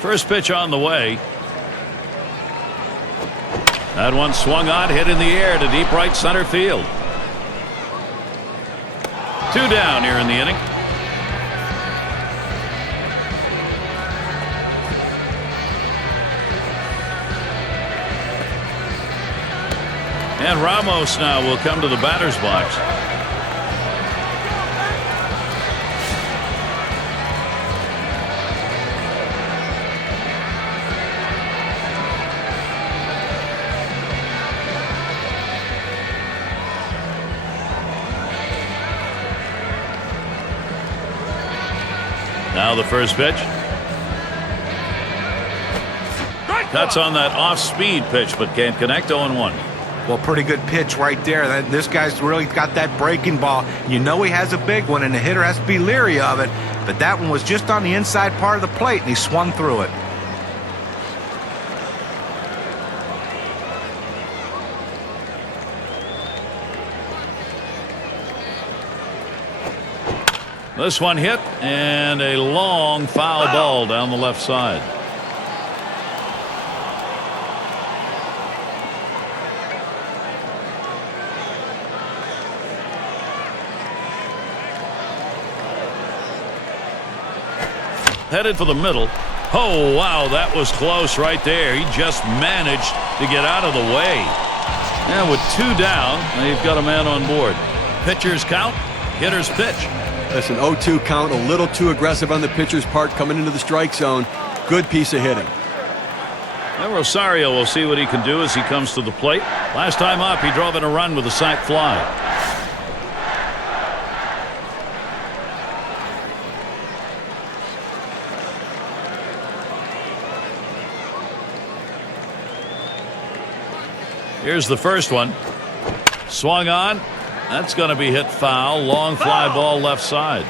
First pitch on the way. That one swung on, hit in the air to deep right center field. 2 down here in the inning. And Ramos now will come to the batter's box. Now the first pitch. Cuts on that off-speed pitch, but can't connect. 0-1. Well, pretty good pitch right there. This guy's really got that breaking ball. You know he has a big one, and the hitter has to be leery of it. But that one was just on the inside part of the plate, and he swung through it. This one hit, and a long foul ball down the left side. Headed for the middle. Oh, wow, that was close right there. He just managed to get out of the way. And with 2 down, they've got a man on board. Pitcher's count, hitter's pitch. That's an 0-2 count, a little too aggressive on the pitcher's part coming into the strike zone. Good piece of hitting. And Rosario will see what he can do as he comes to the plate. Last time up, he drove in a run with a sac fly. Here's the first one. Swung on. That's going to be hit foul. Long fly ball left side.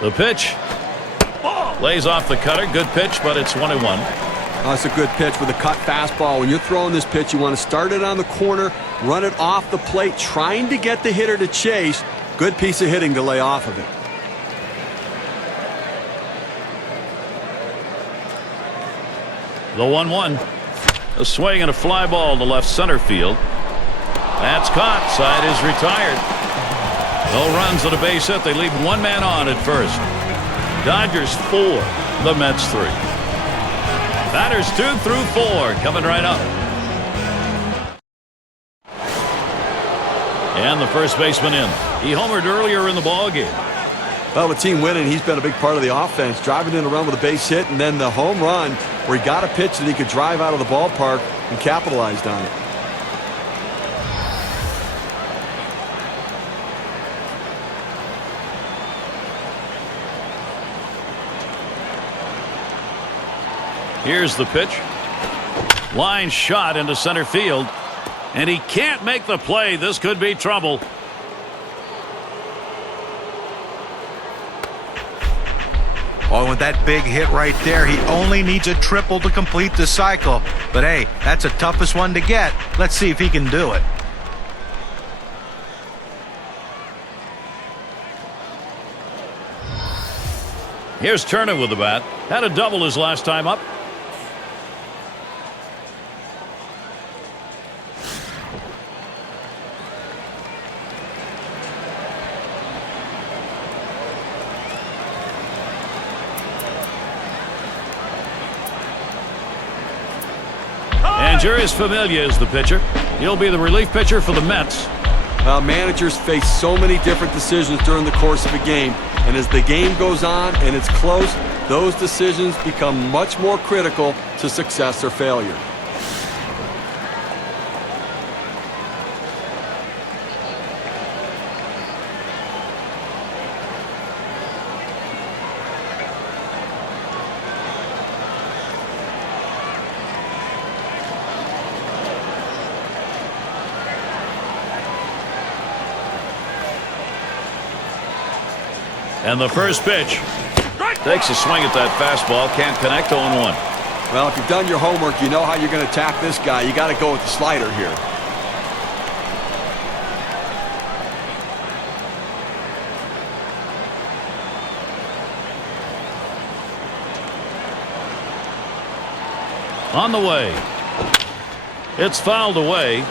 The pitch. Lays off the cutter. Good pitch, but it's 1-1. That's a good pitch with a cut fastball. When you're throwing this pitch, you want to start it on the corner, run it off the plate, trying to get the hitter to chase. Good piece of hitting to lay off of it. The 1-1. A swing and a fly ball to left center field. That's caught. Side is retired. No runs at a base hit. They leave 1 man on at first. Dodgers 4, the Mets 3. Batters 2 through 4 coming right up. And the first baseman in. He homered earlier in the ballgame. Well, with team winning, he's been a big part of the offense, driving in a run with a base hit, and then the home run where he got a pitch that he could drive out of the ballpark and capitalized on it. Here's the pitch. Line shot into center field, and he can't make the play. This could be trouble. Oh, with that big hit right there, he only needs a triple to complete the cycle. But hey, that's the toughest one to get. Let's see if he can do it. Here's Turner with the bat. Had a double his last time up. Jurius Familia is the pitcher. He'll be the relief pitcher for the Mets. Managers face so many different decisions during the course of a game, and as the game goes on and it's close, those decisions become much more critical to success or failure. And the first pitch takes a swing at that fastball. Can't connect. 0-1. Well, if you've done your homework, you know how you're going to attack this guy. You got to go with the slider here. On the way. It's fouled away.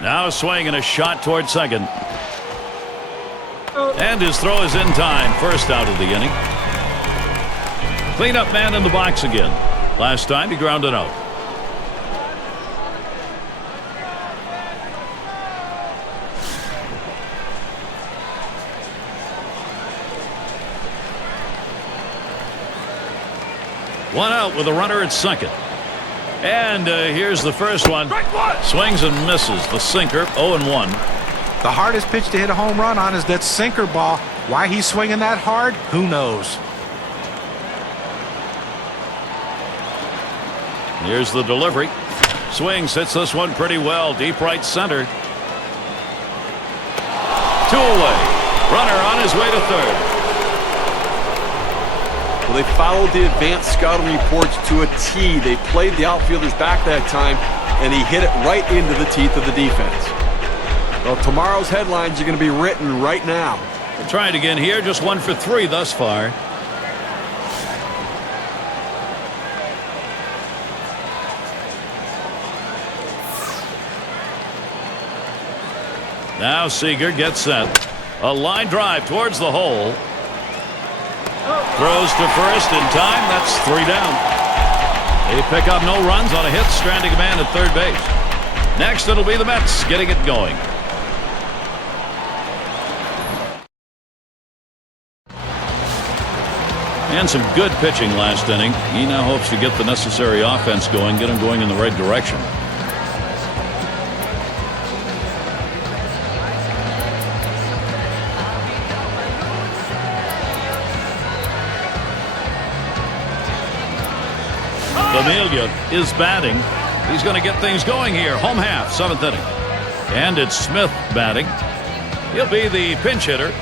Now a swing and a shot toward second. And his throw is in time. First out of the inning. Cleanup man in the box again. Last time he grounded out. One out with a runner at second. And here's the first one. Swings and misses. The sinker. 0-1. The hardest pitch to hit a home run on is that sinker ball. Why he's swinging that hard, who knows? Here's the delivery. Swings, hits this one pretty well. Deep right center. 2 away. Runner on his way to third. Well, they followed the advanced scouting reports to a T. They played the outfielders back that time, and he hit it right into the teeth of the defense. Well, tomorrow's headlines are going to be written right now. We'll try it again here. Just 1 for 3 thus far. Now Seager gets set. A line drive towards the hole. Throws to first in time. That's 3 down. They pick up no runs on a hit, stranding a man at third base. Next, it'll be the Mets getting it going. And some good pitching last inning. He now hopes to get the necessary offense going, get him going in the right direction. Amelia is batting. He's going to get things going here. Home half, 7th inning. And it's Smith batting. He'll be the pinch hitter.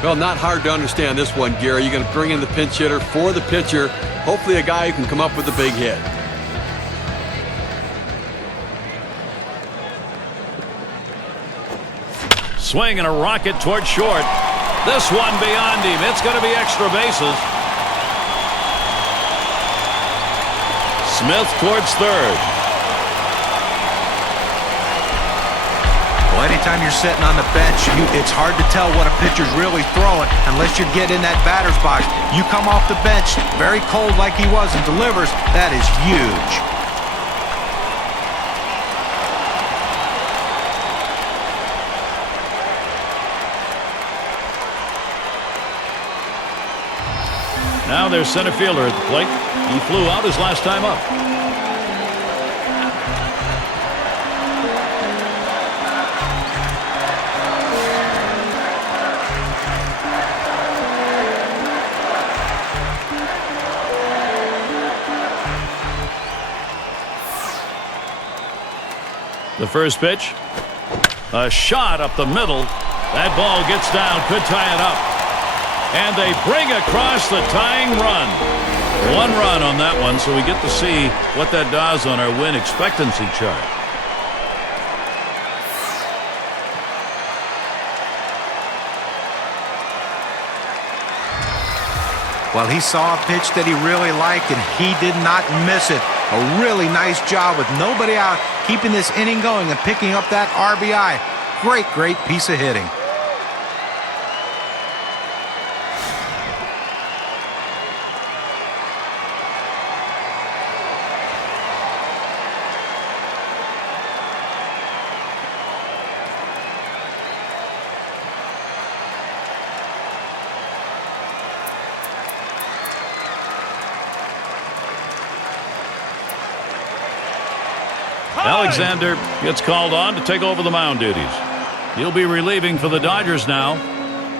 Well, not hard to understand this one, Gary. You're going to bring in the pinch hitter for the pitcher. Hopefully a guy who can come up with a big hit. Swing and a rocket toward short. This one beyond him. It's going to be extra bases. Smith towards third. Well, anytime you're sitting on the bench, it's hard to tell what a pitcher's really throwing unless you get in that batter's box. You come off the bench very cold like he was and delivers. That is huge. Now there's center fielder at the plate. He flew out his last time up. The first pitch. A shot up the middle. That ball gets down. Could tie it up. And they bring across the tying run. 1 run on that one, so we get to see what that does on our win expectancy chart. Well, he saw a pitch that he really liked, and he did not miss it. A really nice job with nobody out, keeping this inning going and picking up that RBI. Great, great piece of hitting. Alexander gets called on to take over the mound duties. He'll be relieving for the Dodgers now.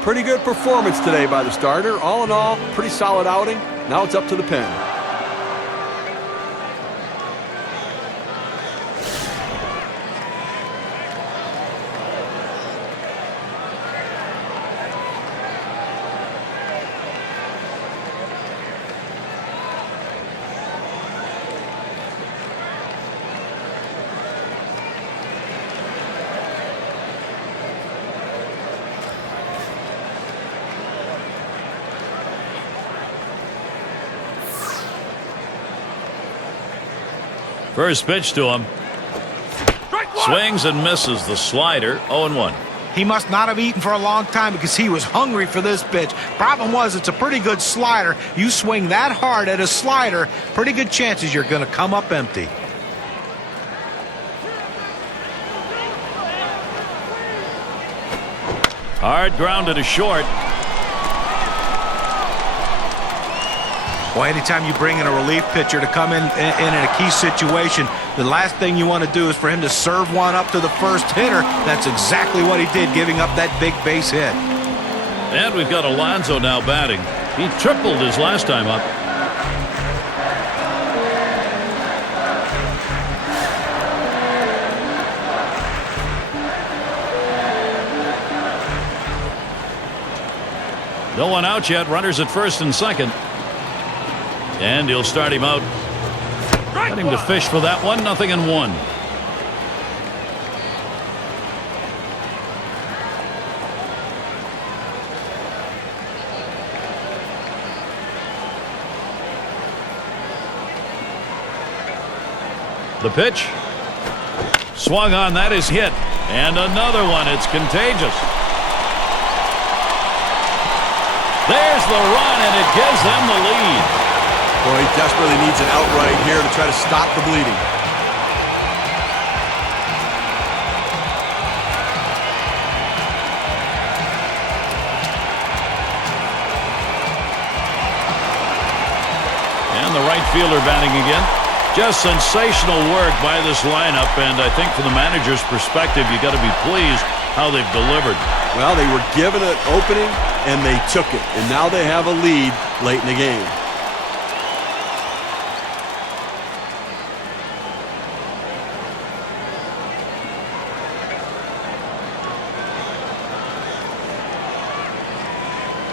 Pretty good performance today by the starter. All in all, pretty solid outing. Now it's up to the pen. First pitch to him. Swings and misses the slider. 0-1. He must not have eaten for a long time because he was hungry for this pitch. Problem was, it's a pretty good slider. You swing that hard at a slider, pretty good chances you're going to come up empty. Hard grounded to short. Well, anytime you bring in a relief pitcher to come in a key situation, the last thing you want to do is for him to serve one up to the first hitter. That's exactly what he did, giving up that big base hit. And we've got Alonso now batting. He tripled his last time up. No one out yet. Runners at first and second. And he'll start him out. Got him to fish for that one. 0-1. The pitch. Swung on. That is hit. And another one. It's contagious. There's the run, and it gives them the lead. Boy, he desperately needs an out right here to try to stop the bleeding. And the right fielder batting again. Just sensational work by this lineup, and I think from the manager's perspective, you got to be pleased how they've delivered. Well, they were given an opening, and they took it. And now they have a lead late in the game.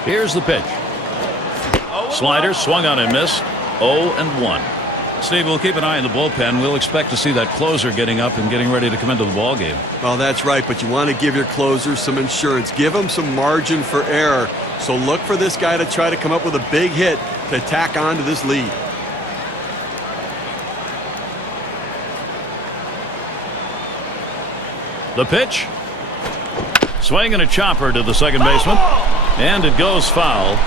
Here's the pitch. Slider swung on and missed. 0-1. Steve, we'll keep an eye on the bullpen. We'll expect to see that closer getting up and getting ready to come into the ball game. Well, that's right, but you want to give your closers some insurance. Give them some margin for error. So look for this guy to try to come up with a big hit to tack on to this lead. The pitch. Swing and a chopper to the second baseman. And it goes foul.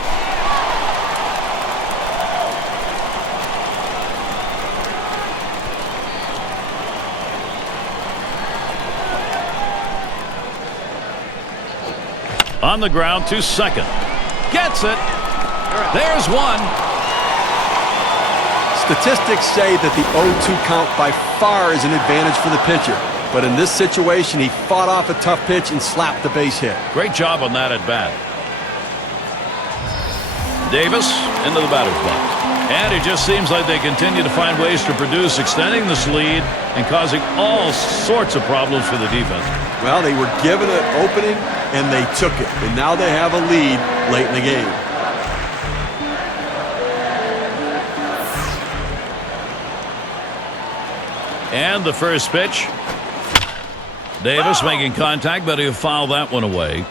On the ground to second. Gets it. There's one. Statistics say that the 0-2 count by far is an advantage for the pitcher. But in this situation, he fought off a tough pitch and slapped the base hit. Great job on that at bat. Davis into the batter's box. And it just seems like they continue to find ways to produce, extending this lead and causing all sorts of problems for the defense. Well, they were given an opening, and they took it. And now they have a lead late in the game. And the first pitch. Davis making contact, but he'll foul that one away.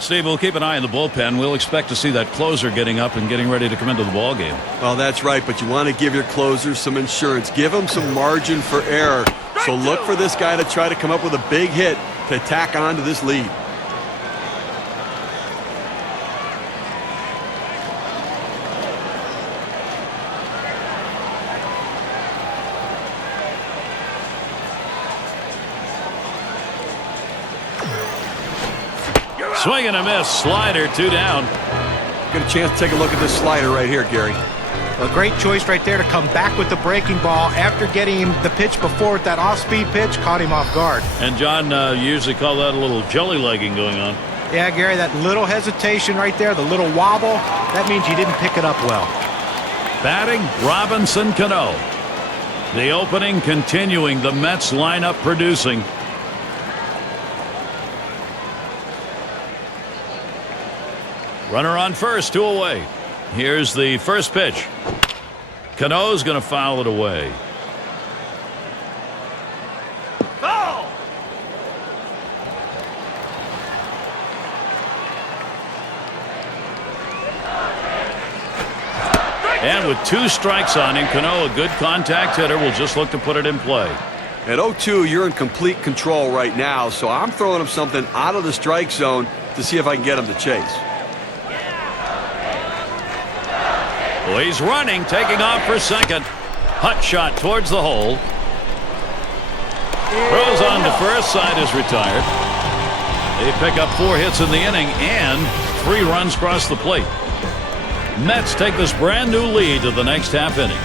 Steve, we'll keep an eye on the bullpen. We'll expect to see that closer getting up and getting ready to come into the ball game. Well, that's right, but you want to give your closers some insurance. Give them some margin for error. So look for this guy to try to come up with a big hit to tack on to this lead. Swing and a miss. Slider, 2 down. Get a chance to take a look at this slider right here, Gary. A great choice right there to come back with the breaking ball after getting him the pitch before with that off-speed pitch. Caught him off guard. And John, you usually call that a little jelly legging going on. Yeah, Gary, that little hesitation right there, the little wobble, that means you didn't pick it up well. Batting, Robinson Cano. The opening continuing. The Mets lineup producing. Runner on first, 2 away. Here's the first pitch. Cano's going to foul it away. Foul! And with 2 strikes on him, Cano, a good contact hitter, will just look to put it in play. At 0-2, you're in complete control right now, so I'm throwing him something out of the strike zone to see if I can get him to chase. Well, he's running, taking off for second. Hut shot towards the hole. Throws on to first, side is retired. They pick up 4 hits in the inning and 3 runs across the plate. Mets take this brand new lead to the next half inning.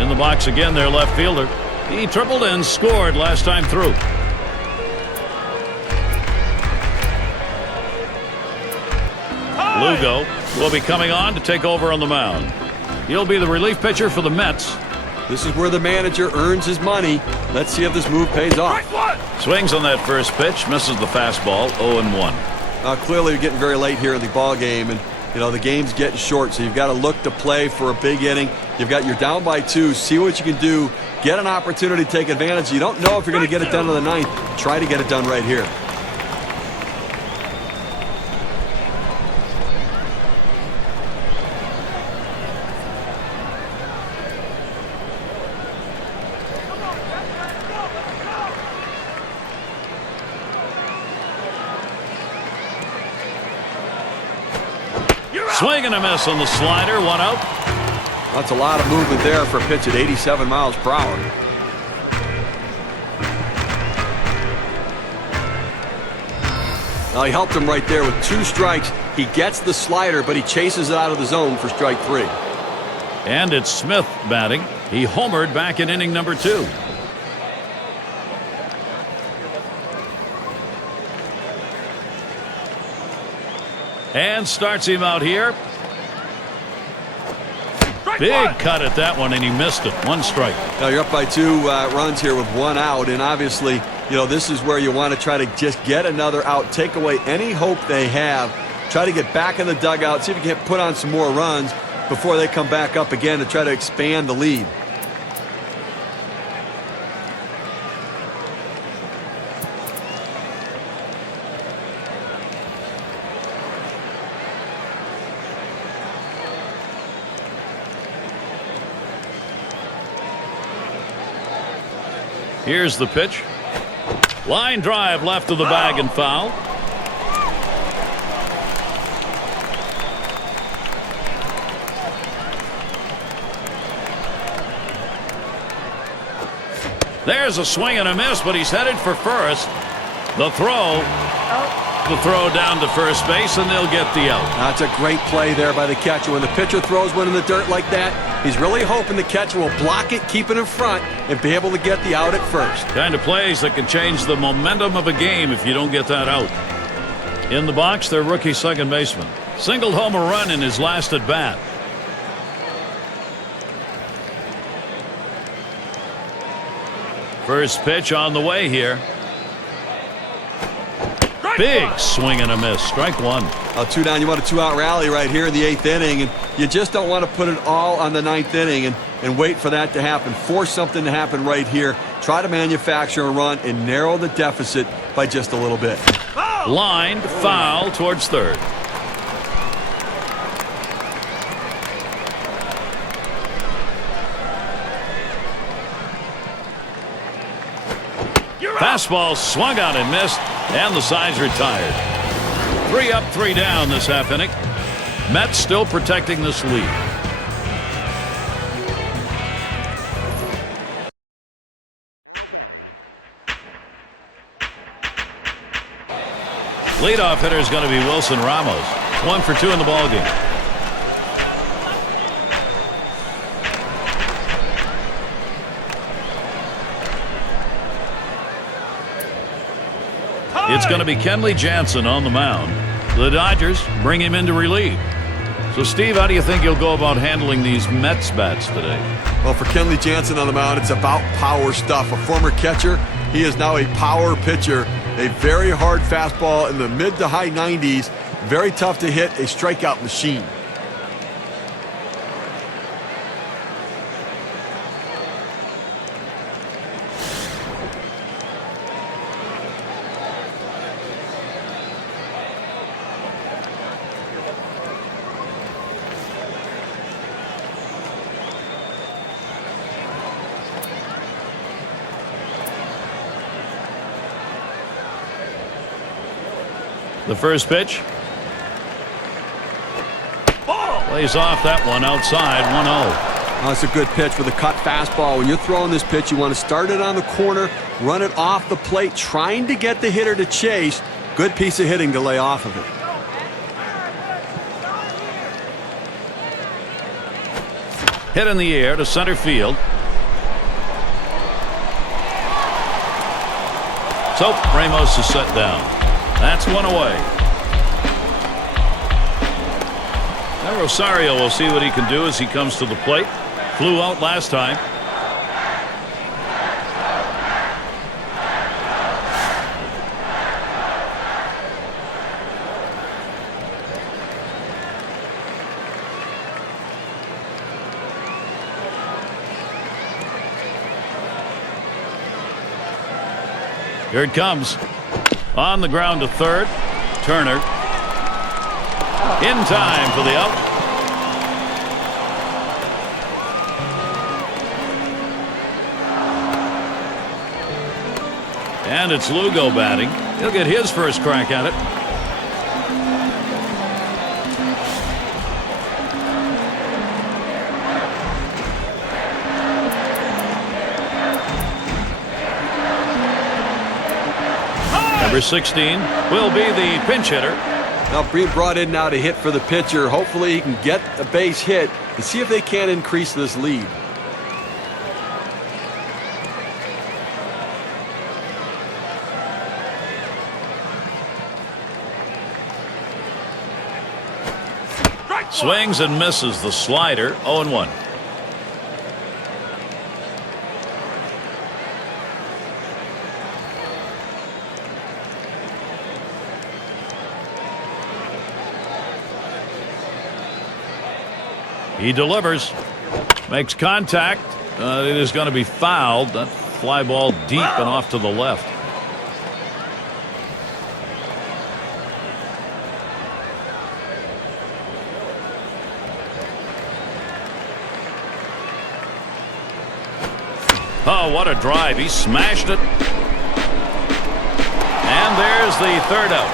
In the box again, their left fielder. He tripled and scored last time through. Lugo will be coming on to take over on the mound. He'll be the relief pitcher for the Mets. This is where the manager earns his money. Let's see if this move pays off. Swings on that first pitch, misses the fastball, 0-1. Clearly, you're getting very late here in the ball game, and the game's getting short, so you've got to look to play for a big inning. You've got your down by 2. See what you can do. Get an opportunity to take advantage. You don't know if you're going to get it done in the 9th. Try to get it done right here. Swing and a miss on the slider, 1 out. That's a lot of movement there for a pitch at 87 miles per hour. Now, he helped him right there with 2 strikes. He gets the slider, but he chases it out of the zone for strike 3. And it's Smith batting. He homered back in inning number 2. And starts him out here. Big cut at that one, and he missed it. 1 strike. Now you're up by 2 runs here with 1 out, and obviously, this is where you want to try to just get another out, take away any hope they have, try to get back in the dugout, see if you can put on some more runs before they come back up again to try to expand the lead. Here's the pitch. Line drive left of the bag and foul. There's a swing and a miss, but he's headed for first. The throw down to first base, and they'll get the out. That's a great play there by the catcher. When the pitcher throws one in the dirt like that, he's really hoping the catcher will block it, keep it in front, and be able to get the out at first. Kind of plays that can change the momentum of a game if you don't get that out. In the box, their rookie second baseman. Singled home a run in his last at bat. First pitch on the way here. Big swing and a miss. Strike 1. 2 down. You want a 2-out rally right here in the 8th inning, and you just don't want to put it all on the 9th inning and wait for that to happen. Force something to happen right here. Try to manufacture a run and narrow the deficit by just a little bit. Lined foul towards third. Fastball swung out and missed, and the side's retired. 3 up, 3 down this half inning. Mets still protecting this lead. Leadoff hitter is going to be Wilson Ramos. 1 for 2 in the ballgame. It's going to be Kenley Jansen on the mound. The Dodgers bring him in to relieve. So, Steve, how do you think he'll go about handling these Mets bats today? Well, for Kenley Jansen on the mound, it's about power stuff. A former catcher, he is now a power pitcher. A very hard fastball in the mid to high 90s. Very tough to hit, a strikeout machine. The first pitch. Lays off that one outside, 1-0. That's a good pitch with a cut fastball. When you're throwing this pitch, you want to start it on the corner, run it off the plate, trying to get the hitter to chase. Good piece of hitting to lay off of it. Hit in the air to center field. So Ramos is set down. That's one away. Now Rosario will see what he can do as he comes to the plate. Flew out last time. Here it comes. On the ground to third. Turner. In time for the out. And it's Lugo batting. He'll get his first crack at it. Number 16 will be the pinch hitter. Now being brought in now to hit for the pitcher. Hopefully he can get a base hit and see if they can increase this lead. Swings and misses the slider. 0-1. He delivers. Makes contact. It is going to be fouled. That fly ball deep and off to the left. Oh, what a drive. He smashed it. And there's the third out.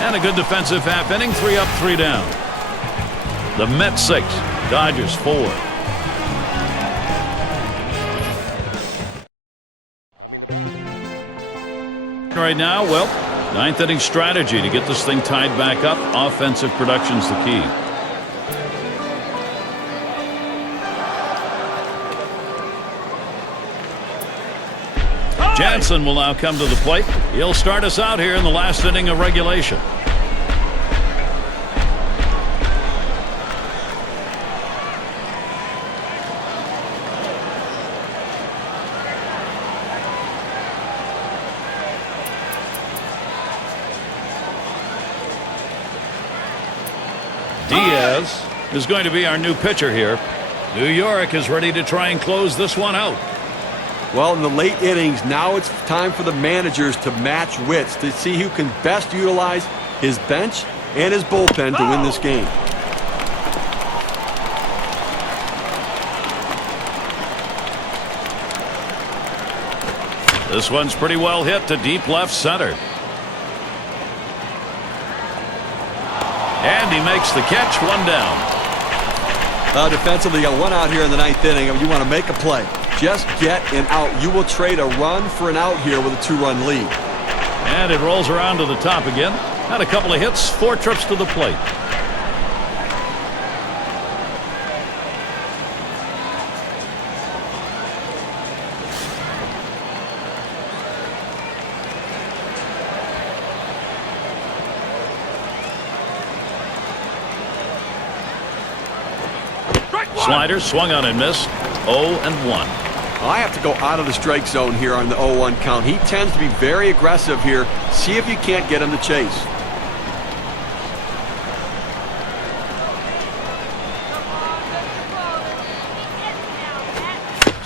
And a good defensive half inning. 3 up, 3 down. The Mets 6, Dodgers 4. Right now, well, ninth inning strategy to get this thing tied back up. Offensive production's the key. Jansen will now come to the plate. He'll start us out here in the last inning of regulation. Diaz is going to be our new pitcher here. New York is ready to try and close this one out. Well, in the late innings, now it's time for the managers to match wits to see who can best utilize his bench and his bullpen to win this game. This one's pretty well hit to deep left center. And he makes the catch, 1 down. Defensively, you got 1 out here in the 9th inning. You want to make a play. Just get an out. You will trade a run for an out here with a 2-run lead. And it rolls around to the top again. Had a couple of hits, 4 trips to the plate. Slider swung on and missed. 0-1. I have to go out of the strike zone here on the 0-1 count. He tends to be very aggressive here. See if you can't get him to chase.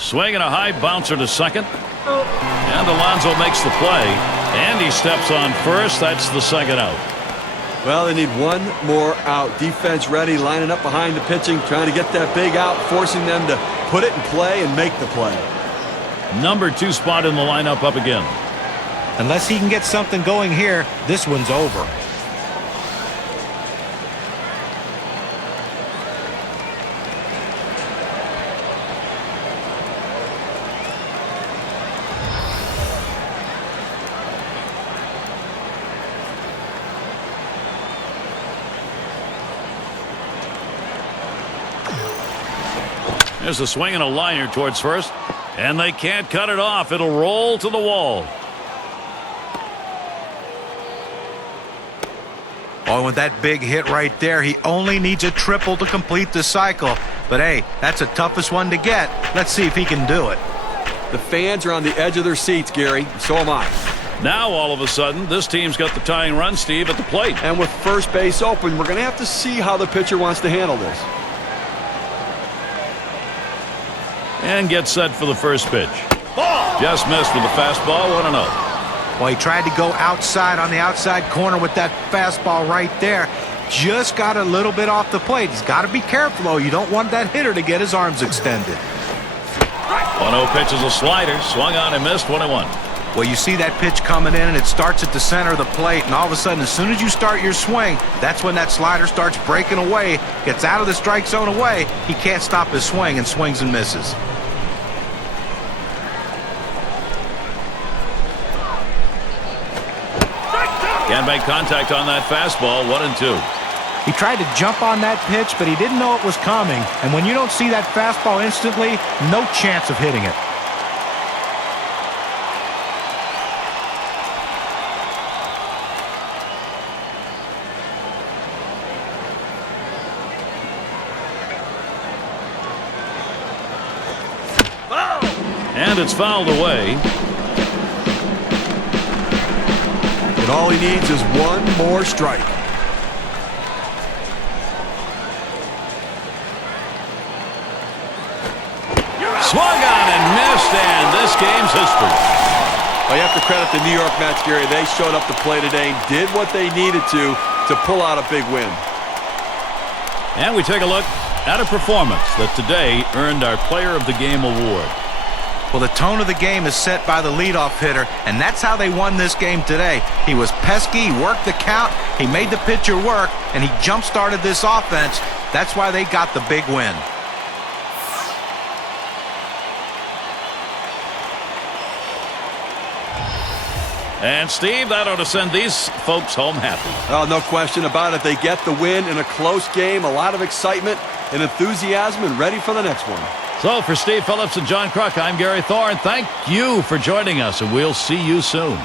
Swinging a high bouncer to second. And Alonso makes the play. And he steps on first. That's the second out. Well, they need 1 more out. Defense ready, lining up behind the pitching, trying to get that big out, forcing them to put it in play and make the play. Number 2 spot in the lineup up again. Unless he can get something going here, this one's over. There's a swing and a liner towards first, and they can't cut it off. It'll roll to the wall. Oh, with that big hit right there, he only needs a triple to complete the cycle. But hey, that's the toughest one to get. Let's see if he can do it. The fans are on the edge of their seats, Gary. So am I. Now, all of a sudden, this team's got the tying run, Steve, at the plate. And with first base open, we're going to have to see how the pitcher wants to handle this. And get set for the first pitch. Ball. Just missed with the fastball, 1-0. Well, he tried to go outside on the outside corner with that fastball right there. Just got a little bit off the plate. He's got to be careful, though. You don't want that hitter to get his arms extended. 1-0 pitch is a slider. Swung on and missed, 1-1. Well, you see that pitch coming in, and it starts at the center of the plate, and all of a sudden, as soon as you start your swing, that's when that slider starts breaking away, gets out of the strike zone away. He can't stop his swing and swings and misses. Can't make contact on that fastball, 1-2. He tried to jump on that pitch, but he didn't know it was coming. And when you don't see that fastball instantly, no chance of hitting it. And it's fouled away. And all he needs is one more strike. Swung on and missed, and this game's history. Well, you have to credit the New York Mets, Gary. They showed up to play today, did what they needed to pull out a big win. And we take a look at a performance that today earned our Player of the Game award. Well, the tone of the game is set by the leadoff hitter, and that's how they won this game today. He was pesky, he worked the count, he made the pitcher work, and he jump-started this offense. That's why they got the big win. And, Steve, that ought to send these folks home happy. Oh, no question about it. They get the win in a close game, a lot of excitement and enthusiasm, and ready for the next one. So, for Steve Phillips and John Kruk, I'm Gary Thorne. Thank you for joining us, and we'll see you soon.